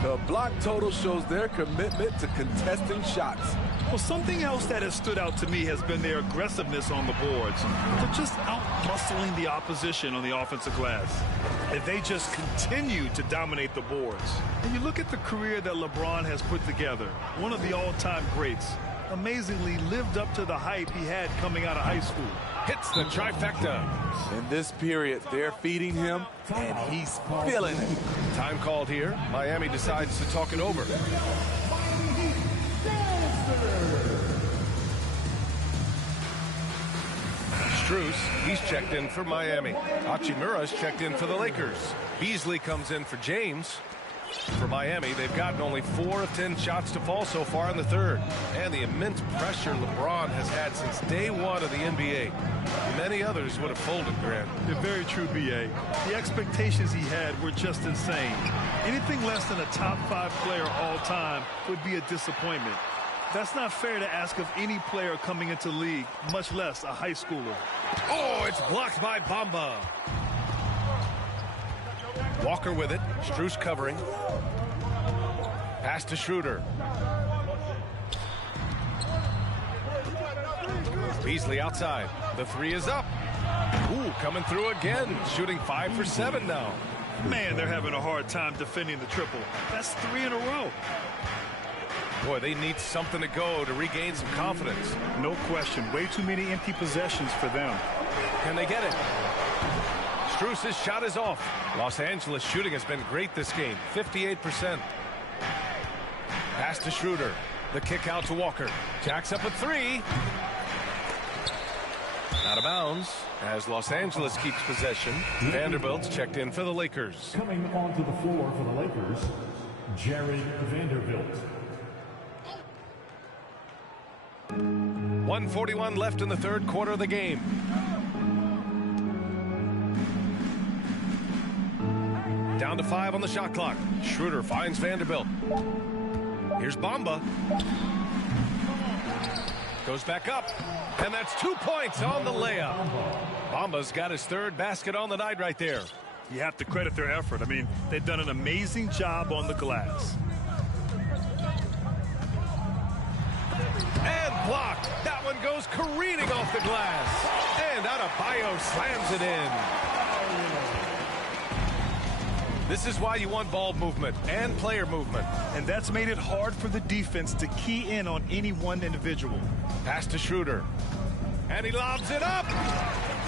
The block total shows their commitment to contesting shots. Well, something else that has stood out to me has been their aggressiveness on the boards. They're just out-muscling the opposition on the offensive glass. And they just continue to dominate the boards. And you look at the career that LeBron has put together, one of the all-time greats. Amazingly lived up to the hype he had coming out of high school. Hits the trifecta. In this period, they're feeding him, and he's feeling it. Time called here. Miami decides to talk it over. Strus, he's checked in for Miami. Hachimura's checked in for the Lakers. Beasley comes in for James. For Miami, they've gotten only 4 of 10 shots to fall so far in the third. And the immense pressure LeBron has had since day one of the NBA. Many others would have folded, Grant. They're very true, B.A. The expectations he had were just insane. Anything less than a top 5 player all time would be a disappointment. That's not fair to ask of any player coming into the league, much less a high schooler. Oh, it's blocked by Bamba. Walker with it. Strus covering. Pass to Schroeder. Beasley outside. The three is up. Ooh, coming through again. Shooting 5 for 7 now. Man, they're having a hard time defending the triple. That's 3 in a row. Boy, they need something to go to regain some confidence. No question. Way too many empty possessions for them. Can they get it? Strus's shot is off. Los Angeles shooting has been great this game. 58%. Pass to Schroeder. The kick out to Walker. Jacks up a 3. Out of bounds as Los Angeles keeps possession. Vanderbilt's checked in for the Lakers. Coming onto the floor for the Lakers, Jared Vanderbilt. 1:41 left in the third quarter of the game. Down to 5 on the shot clock. Schroeder finds Vanderbilt. Here's Bamba. Goes back up. And that's 2 points on the layup. Bamba's got his 3rd basket on the night right there. You have to credit their effort. I mean, they've done an amazing job on the glass. And blocked. That one goes careening off the glass. And Adebayo slams it in. This is why you want ball movement and player movement. And that's made it hard for the defense to key in on any one individual. Pass to Schroeder. And he lobs it up.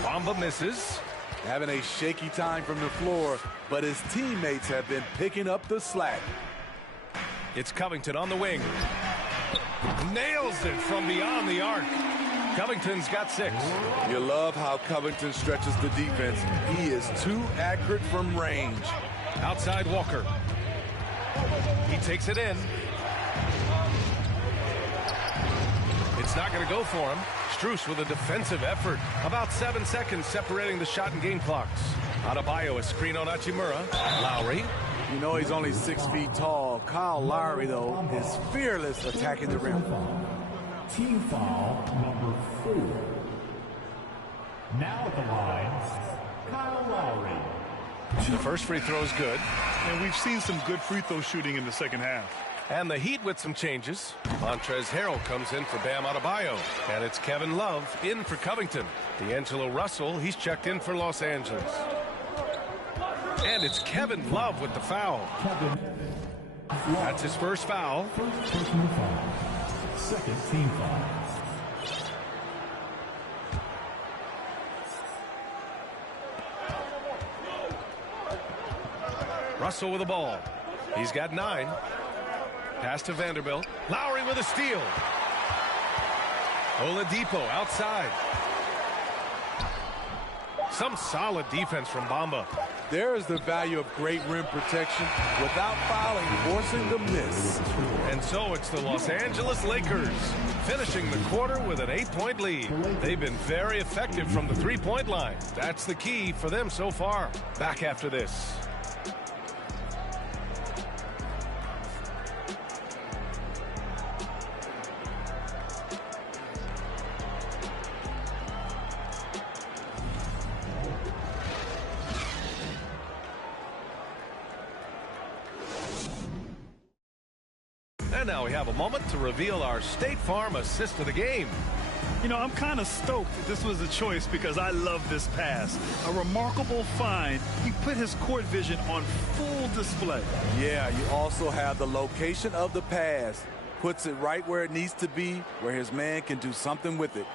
Bamba misses. Having a shaky time from the floor, but his teammates have been picking up the slack. It's Covington on the wing. Nails it from beyond the arc. Covington's got 6. You love how Covington stretches the defense. He is too accurate from range. Outside Walker. He takes it in. It's not going to go for him. Strus with a defensive effort. About 7 seconds separating the shot and game clocks. Adebayo, a screen on Hachimura. Lowry. You know he's only 6 feet tall. Kyle Lowry, though, is fearless attacking the rim. Team foul number 4. Now at the line, Kyle Lowry. The first free throw is good. And we've seen some good free throw shooting in the second half. And the Heat with some changes. Montrezl Harrell comes in for Bam Adebayo. And it's Kevin Love in for Covington. D'Angelo Russell, he's checked in for Los Angeles. And it's Kevin Love with the foul. That's his first foul. First personal foul. Second team foul. Russell with the ball. He's got 9. Pass to Vanderbilt. Lowry with a steal. Oladipo outside. Some solid defense from Bamba. There is the value of great rim protection without fouling, forcing the miss. And so it's the Los Angeles Lakers finishing the quarter with an 8-point lead. They've been very effective from the three-point line. That's the key for them so far. Back after this. And now we have a moment to reveal our State Farm assist of the game. You know, I'm kind of stoked that this was a choice because I love this pass. A remarkable find. He put his court vision on full display. Yeah, you also have the location of the pass. Puts it right where it needs to be, where his man can do something with it.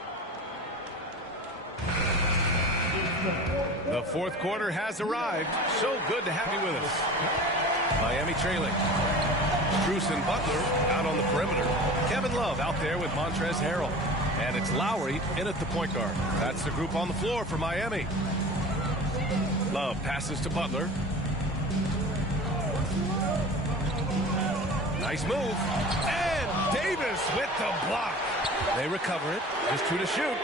The fourth quarter has arrived. So good to have you with us. Miami trailing. Strus and Butler out on the perimeter. Kevin Love out there with Montrezl Harrell. And it's Lowry in at the point guard. That's the group on the floor for Miami. Love passes to Butler. Nice move. And Davis with the block. They recover it. Just 2 to shoot.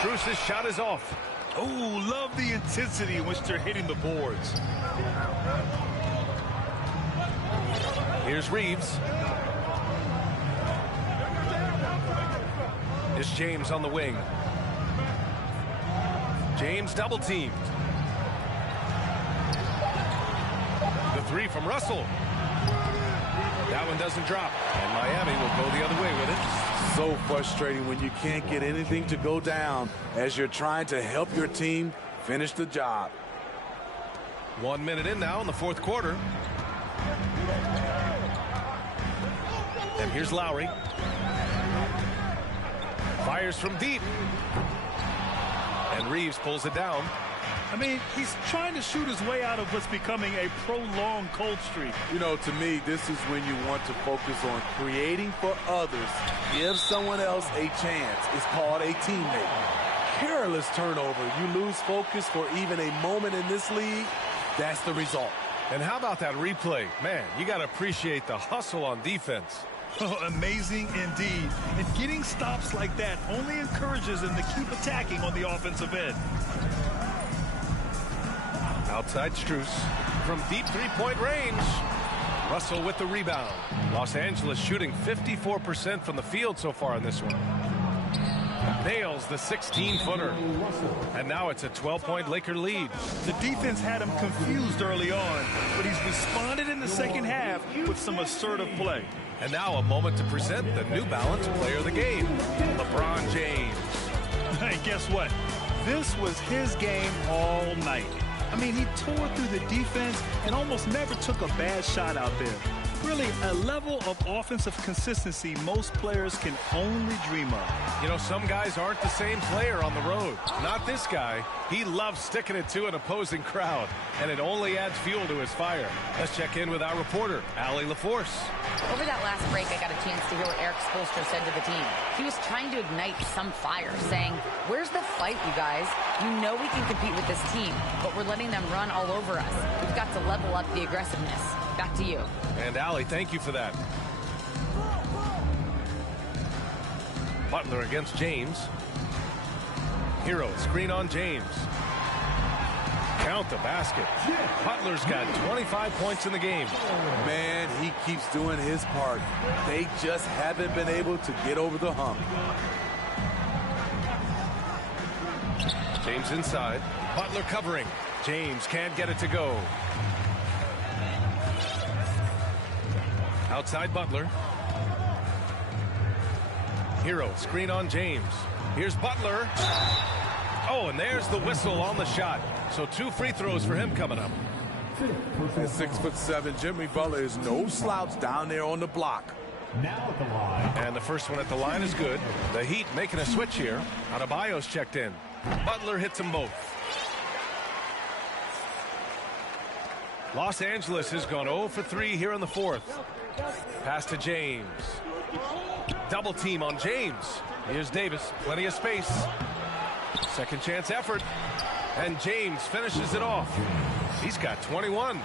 Strus's shot is off. Oh, love the intensity in which they're hitting the boards. Here's Reeves. It's James on the wing. James double teamed. The three from Russell. That one doesn't drop. And Miami will go the other way with it. So frustrating when you can't get anything to go down as you're trying to help your team finish the job. 1 minute in now in the fourth quarter. And here's Lowry. Fires from deep. And Reeves pulls it down. I mean, he's trying to shoot his way out of what's becoming a prolonged cold streak. You know, to me, this is when you want to focus on creating for others. Give someone else a chance. It's called a teammate. Careless turnover. You lose focus for even a moment in this league. That's the result. And how about that replay? Man, you got to appreciate the hustle on defense. Oh, amazing indeed. And getting stops like that only encourages them to keep attacking on the offensive end. Outside Strus from deep three-point range. Russell with the rebound. Los Angeles shooting 54% from the field so far in this one. Nails the 16-footer. And now it's a 12-point Laker lead. The defense had him confused early on, but he's responded in the second half with some assertive play. And now a moment to present the New Balance Player of the Game, LeBron James. And guess what? This was his game all night. I mean, he tore through the defense and almost never took a bad shot out there. Really, a level of offensive consistency most players can only dream of. You know, some guys aren't the same player on the road. Not this guy. He loves sticking it to an opposing crowd, and it only adds fuel to his fire. Let's check in with our reporter, Allie LaForce. Over that last break, I got a chance to hear what Eric Spoelstra said to the team. He was trying to ignite some fire, saying, "Where's the fight, you guys? You know we can compete with this team, but we're letting them run all over us. We've got to level up the aggressiveness." Back to you. And Allie, thank you for that. Butler against James. Hero, screen on James. Count the basket. Butler's got 25 points in the game. Man, he keeps doing his part. They just haven't been able to get over the hump. James inside. Butler covering. James can't get it to go. Outside Butler. Hero, screen on James. Here's Butler. Oh, and there's the whistle on the shot. So 2 free throws for him coming up. At 6'7", Jimmy Butler is no slouch down there on the block. Now at the line. And the first one at the line is good. The Heat making a switch here. Adebayo's checked in. Butler hits them both. Los Angeles has gone 0 for 3 here in the fourth. Pass to James. Double team on James. Here's Davis. Plenty of space. Second chance effort. And James finishes it off. He's got 21.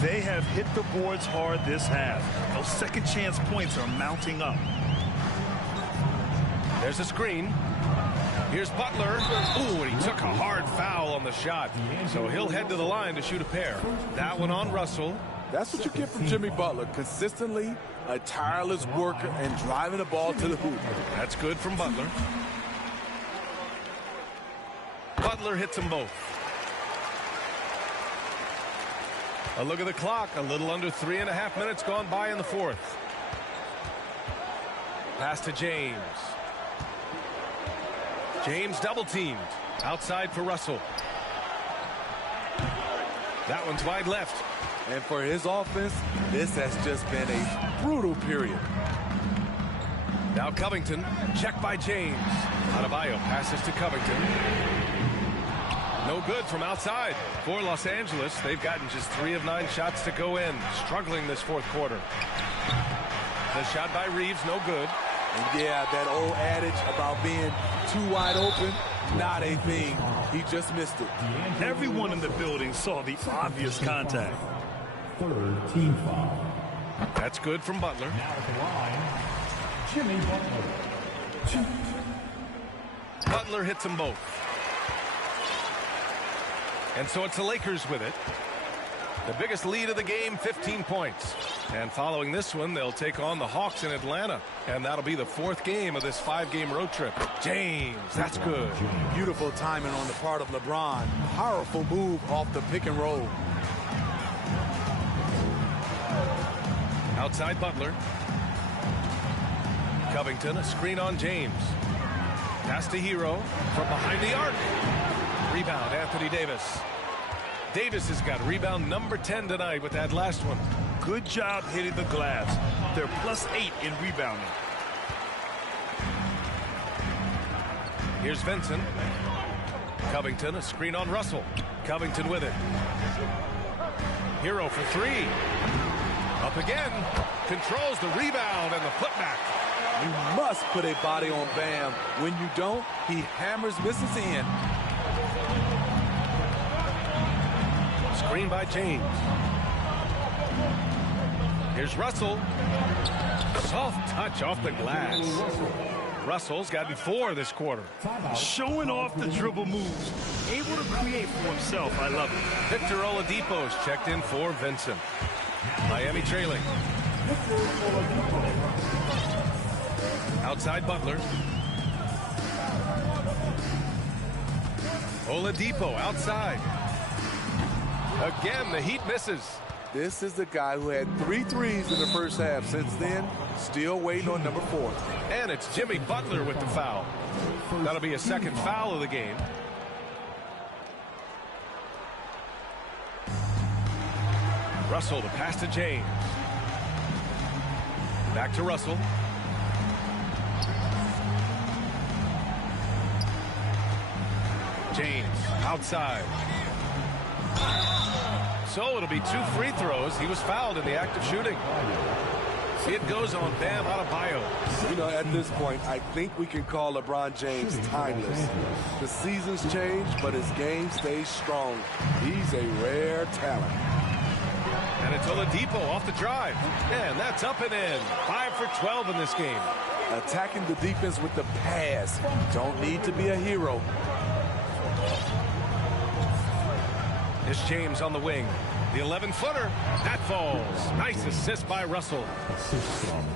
They have hit the boards hard this half. Those second chance points are mounting up. There's a screen. Here's Butler. Ooh, and he took a hard foul on the shot. So he'll head to the line to shoot a pair. That one on Russell. That's what you get from Jimmy Butler. Consistently a tireless worker and driving the ball to the hoop. That's good from Butler. Butler hits them both. A look at the clock. A little under 3.5 minutes gone by in the fourth. Pass to James. James double teamed. Outside for Russell. That one's wide left. And for his offense, this has just been a brutal period. Now Covington. Check by James. Adebayo passes to Covington. No good from outside. For Los Angeles, they've gotten just 3 of 9 shots to go in. Struggling this fourth quarter. The shot by Reeves, no good. And yeah, that old adage about being too wide open, not a thing. He just missed it. Everyone in the building saw the obvious contact. Third team foul. That's good from Butler. Now at the line, Jimmy Butler. 2. Butler hits them both. And so it's the Lakers with it. The biggest lead of the game, 15 points. And following this one, they'll take on the Hawks in Atlanta. And that'll be the 4th game of this 5-game road trip. James, that's good. Beautiful timing on the part of LeBron. Powerful move off the pick and roll. Outside Butler. Covington, a screen on James. Pass to Hero from behind the arc. Rebound, Anthony Davis. Davis has got rebound number 10 tonight with that last one. Good job hitting the glass. They're +8 in rebounding. Here's Vincent. Covington, a screen on Russell. Covington with it. Hero for 3. Up again. Controls the rebound and the putback. You must put a body on Bam. When you don't, he hammers, misses in. Screen by James. Here's Russell. Soft touch off the glass. Russell's gotten 4 this quarter. Showing off the dribble moves. Able to create for himself. I love it. Victor Oladipo's checked in for Vincent. Miami trailing. Outside Butler. Oladipo outside. Again, the Heat misses. This is the guy who had 3 threes in the first half. Since then, still waiting on number 4. And it's Jimmy Butler with the foul. That'll be a second foul of the game. Russell to pass to James. Back to Russell. James outside. So it'll be 2 free throws. He was fouled in the act of shooting. It goes on Bam Adebayo. You know, at this point, I think we can call LeBron James timeless. The seasons change, but his game stays strong. He's a rare talent. And it's Oladipo off the drive. And that's up and in. 5 for 12 in this game. Attacking the defense with the pass. Don't need to be a hero. It's James on the wing. The 11-footer. That falls. Nice assist by Russell.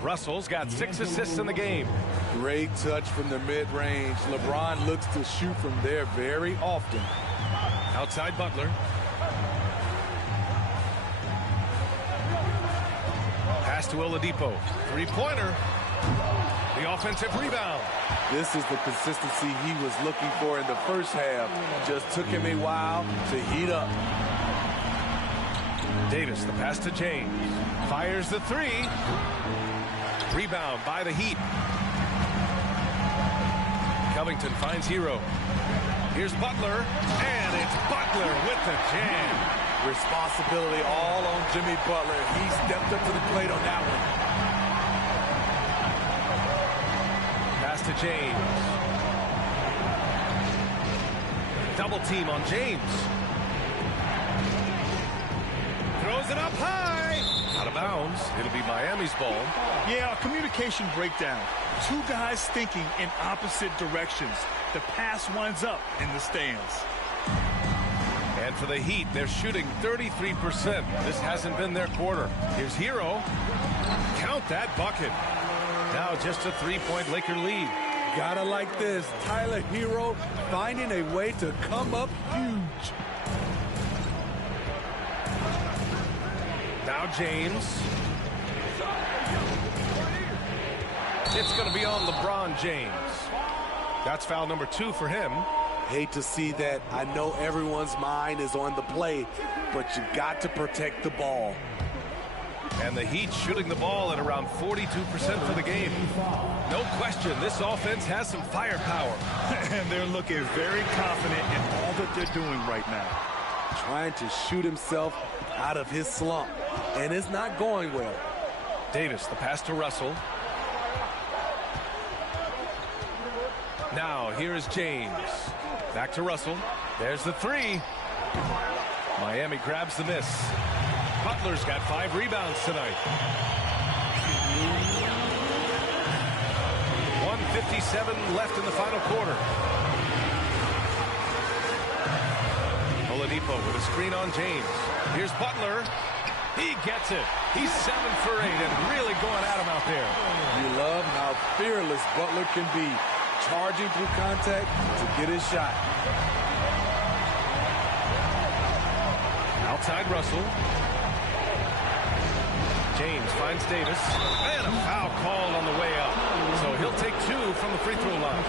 Russell's got 6 assists in the game. Great touch from the mid-range. LeBron looks to shoot from there very often. Outside Butler. Pass to Oladipo. 3-pointer. The offensive rebound. This is the consistency he was looking for in the first half. Just took him a while to heat up. Davis, the pass to James. Fires the 3. Rebound by the Heat. Covington finds Hero. Here's Butler. And it's Butler with the jam. Responsibility all on Jimmy Butler. He stepped up to the plate on that one. Pass to James. Double team on James. Throws it up high. Out of bounds. It'll be Miami's ball. Yeah, a communication breakdown. Two guys thinking in opposite directions. The pass winds up in the stands. And for the Heat, they're shooting 33%. This hasn't been their quarter. Here's Hero. Count that bucket. Now just a three-point Laker lead. Gotta like this. Tyler Hero finding a way to come up huge. Now James. It's going to be on LeBron James. That's foul number 2 for him. Hate to see that. I know everyone's mind is on the play, but you got to protect the ball. And the Heat shooting the ball at around 42% for the game. No question, this offense has some firepower. And they're looking very confident in all that they're doing right now. Trying to shoot himself out of his slump, and it's not going well. Davis, the pass to Russell. Now, here is James. Back to Russell. There's the three. Miami grabs the miss. Butler's got 5 rebounds tonight. 1:57 left in the final quarter. Oladipo with a screen on James. Here's Butler. He gets it. He's 7 for 8 and really going at him out there. You love how fearless Butler can be, charging through contact to get his shot. Outside Russell. James finds Davis. And a foul called on the way up. So he'll take 2 from the free throw line.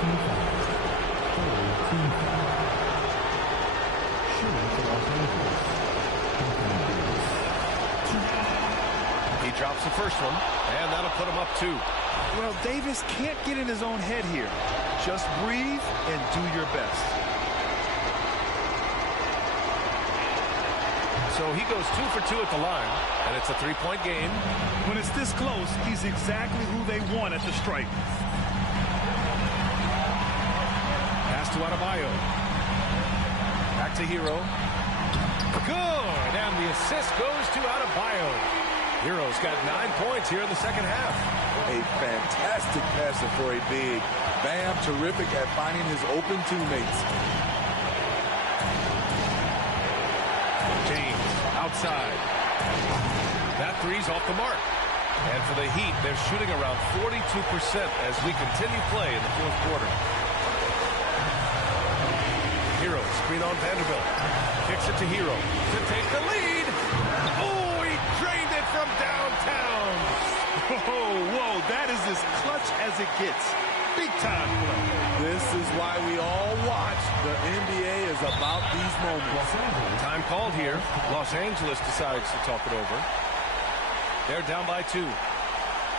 He drops the first one, and that'll put him up 2. Well, Davis can't get in his own head here. Just breathe and do your best. So he goes 2 for 2 at the line, and it's a 3-point game. When it's this close, he's exactly who they want at the stripe. Pass to Adebayo. Back to Hero. Good, and the assist goes to Adebayo. Hero's got 9 points here in the second half. A fantastic passer for a big. Bam, terrific at finding his open teammates. James outside. That three's off the mark. And for the Heat, they're shooting around 42% as we continue play in the fourth quarter. Hero, screen on Vanderbilt. Kicks it to Hero to take the lead. Oh, he drained it from downtown. Whoa, that is as clutch as it gets. Big time play. This is why we all watch. The NBA is about these moments. Time called here. Los Angeles decides to talk it over. They're down by 2.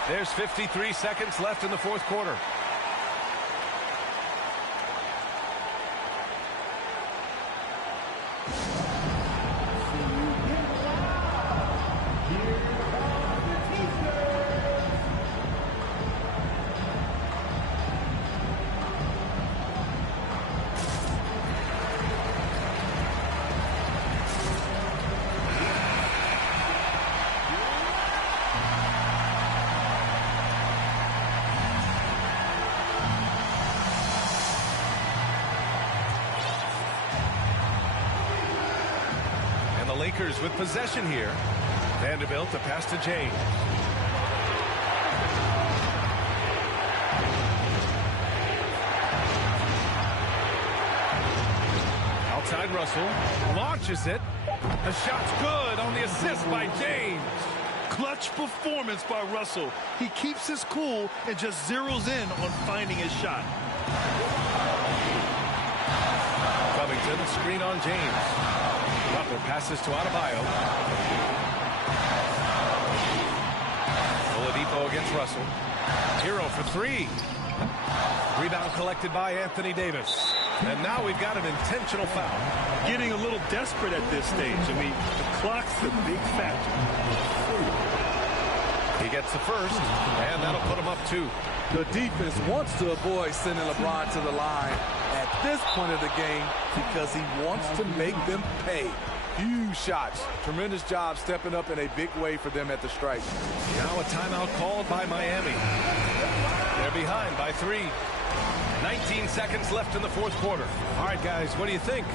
There's 53 seconds left in the fourth quarter. Lakers with possession here. Vanderbilt to pass to James. Outside Russell. Launches it. The shot's good on the assist by James. Clutch performance by Russell. He keeps his cool and just zeroes in on finding his shot. Covington, screen on James. Butler passes to Adebayo. Oladipo against Russell. Hero for 3. Rebound collected by Anthony Davis. And now we've got an intentional foul. Getting a little desperate at this stage. I mean, the clock's the big factor. He gets the first, and that'll put him up 2. The defense wants to avoid sending LeBron to the line at this point of the game because he wants to make them pay. Huge shots. Tremendous job stepping up in a big way for them at the stripe. Now a timeout called by Miami. They're behind by 3. 19 seconds left in the fourth quarter. All right, guys, what do you think?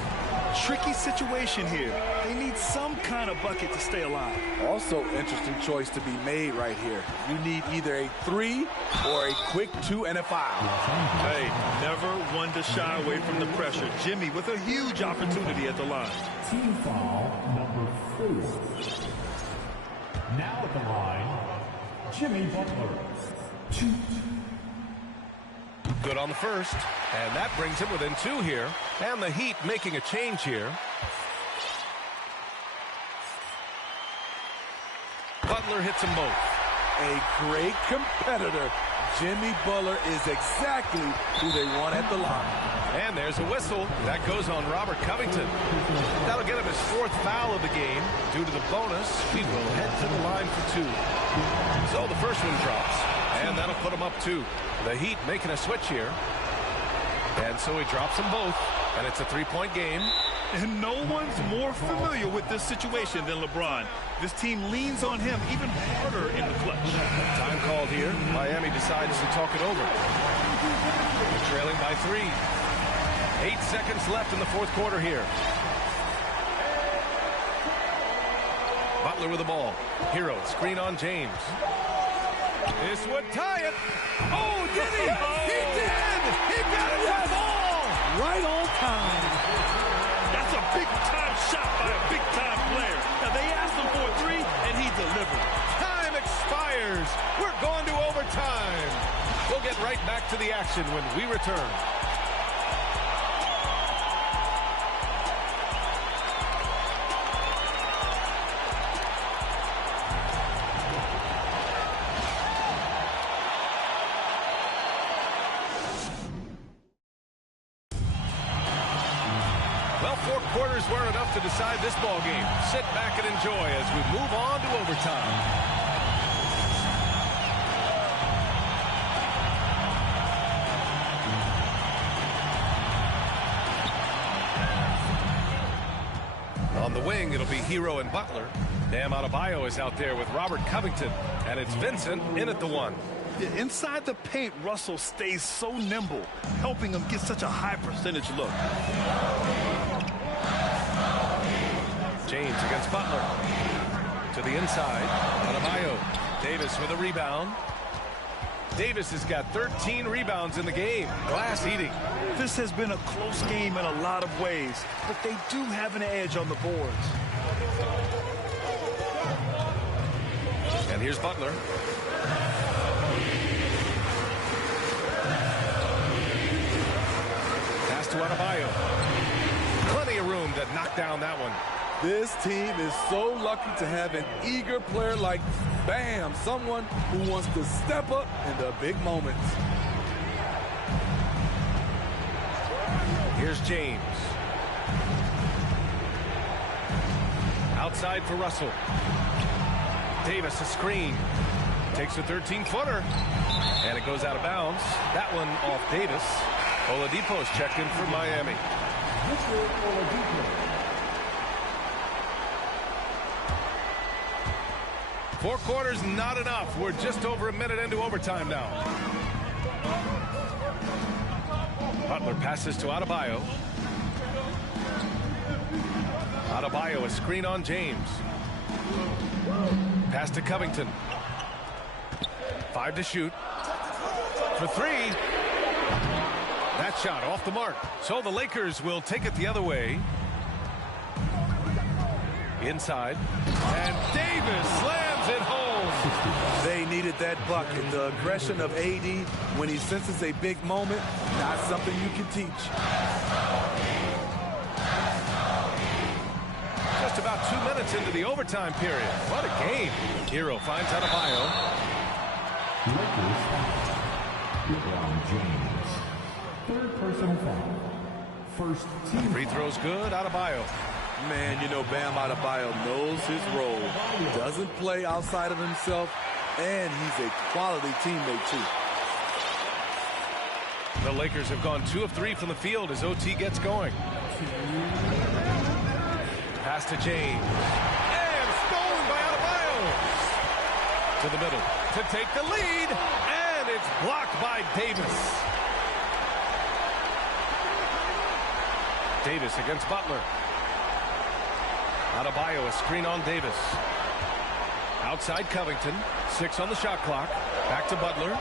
Tricky situation here. They need some kind of bucket to stay alive. Also, interesting choice to be made right here. You need either a 3 or a quick 2 and a foul. Hey, never one to shy away from the pressure. Jimmy with a huge opportunity at the line. Team foul number 4. Now at the line, Jimmy Butler. 2. Good on the first, and that brings him within 2 here. And the Heat making a change here. Butler hits them both. A great competitor. Jimmy Butler is exactly who they want at the line. And there's a whistle. That goes on Robert Covington. That'll get him his 4th foul of the game. Due to the bonus, he will head to the line for 2. So the first one drops, and that'll put him up 2. The Heat making a switch here. And so he drops them both, and it's a 3-point game. And no one's more familiar with this situation than LeBron. This team leans on him even harder in the clutch. Time called here. Miami decides to talk it over. They're trailing by 3. 8 seconds left in the fourth quarter here. Butler with the ball. Hero, screen on James. This would tie it. Oh, did he? He did! He got it with the ball! Right on time. That's a big-time shot by a big-time player. Now, they asked him for a 3, and he delivered. Time expires. We're going to overtime. We'll get right back to the action when we return. Well, 4 quarters weren't enough to decide this ball game. Sit back and enjoy as we move on to overtime. On the wing, it'll be Hero and Butler. Bam Adebayo is out there with Robert Covington, and it's Vincent in at the 1. Yeah, inside the paint, Russell stays so nimble, helping him get such a high percentage look. James against Butler. To the inside. Adebayo. Davis with a rebound. Davis has got 13 rebounds in the game. Glass eating. This has been a close game in a lot of ways, but they do have an edge on the boards. And here's Butler. Pass to Adebayo. Plenty of room to knock down that one. This team is so lucky to have an eager player like Bam, someone who wants to step up in the big moments. Here's James. Outside for Russell. Davis a screen. Takes a 13-footer. And it goes out of bounds. That one off Davis. Oladipo's checked in for Miami. 4 quarters, not enough. We're just over a minute into overtime now. Butler passes to Adebayo. Adebayo, a screen on James. Pass to Covington. 5 to shoot. For 3. That shot off the mark. So the Lakers will take it the other way. Inside. And Davis slams it home. They needed that bucket. The aggression of AD when he senses a big moment, not something you can teach. Just about 2 minutes into the overtime period. What a game. Hero finds Adebayo. Lakers foul. LeBron James. 3rd personal foul. First team. Free throws good. Adebayo. Man, you know Bam Adebayo knows his role. Doesn't play outside of himself. and he's a quality teammate, too. The Lakers have gone 2 of 3 from the field as OT gets going. Pass to James. And stolen by Adebayo. To the middle to take the lead. And it's blocked by Davis. Davis against Butler. Adebayo, a screen on Davis. Outside Covington. 6 on the shot clock. Back to Butler.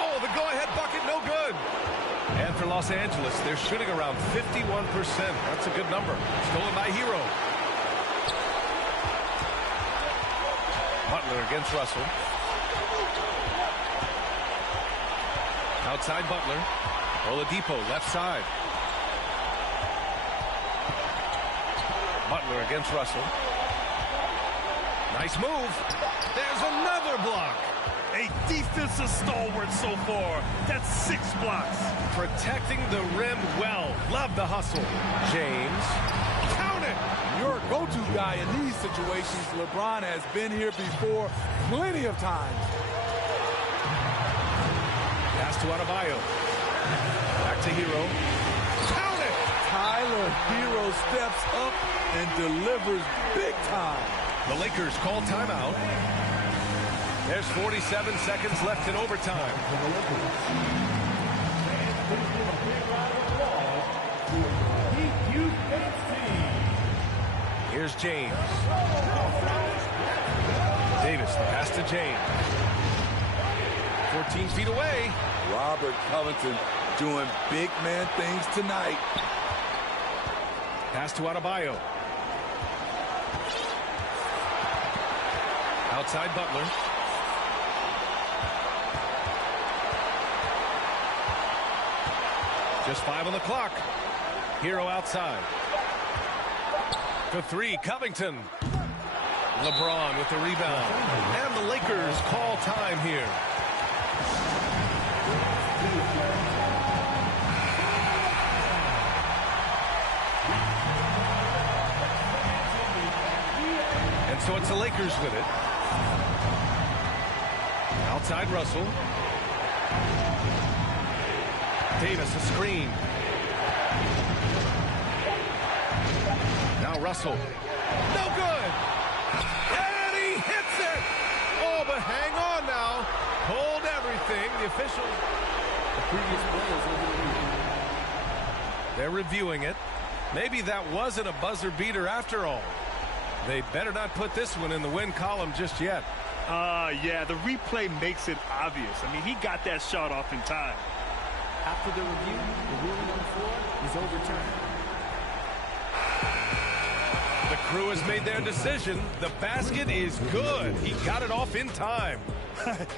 Oh, the go-ahead bucket, no good. And for Los Angeles, they're shooting around 51%. That's a good number. Stolen by Hero. Butler against Russell. Outside Butler. Oladipo left side. Butler against Russell. Nice move. There's another block. A defensive stalwart so far. That's 6 blocks. Protecting the rim well. Love the hustle. James. Count it. Your go-to guy in these situations, LeBron has been here before plenty of times. Pass to Adebayo. Back to Hero. Count it. Tyler Hero steps up and delivers big time. The Lakers call timeout. There's 47 seconds left in overtime. Here's James. Davis, the pass to James. 14 feet away. Robert Covington doing big man things tonight. Pass to Adebayo. Outside Butler. Just 5 on the clock. Hero outside. For 3, Covington. LeBron with the rebound. And the Lakers call time here. And so it's the Lakers with it. Outside Russell. Davis a screen. Now Russell. No good. And he hits it. Oh, but hang on now. Hold everything. The officials. The previous play is over the weekend. They're reviewing it. Maybe that wasn't a buzzer beater after all. They better not put this one in the win column just yet. Yeah, the replay makes it obvious. I mean, he got that shot off in time. After the review, the ruling on the floor is overturned. The crew has made their decision. The basket is good. He got it off in time.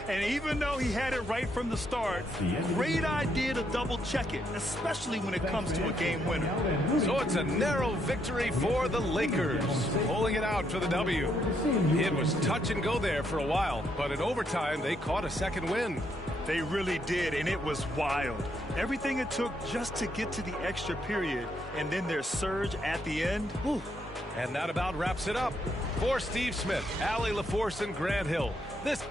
And even though he had it right from the start, great idea to double check it, especially when it comes to a game winner. So it's a narrow victory for the Lakers, pulling it out for the W. It was touch and go there for a while, but in overtime, they caught a second win. They really did, and it was wild. Everything it took just to get to the extra period, and then their surge at the end. Whew. And that about wraps it up. For Steve Smith, Allie LaForce, and Grant Hill, this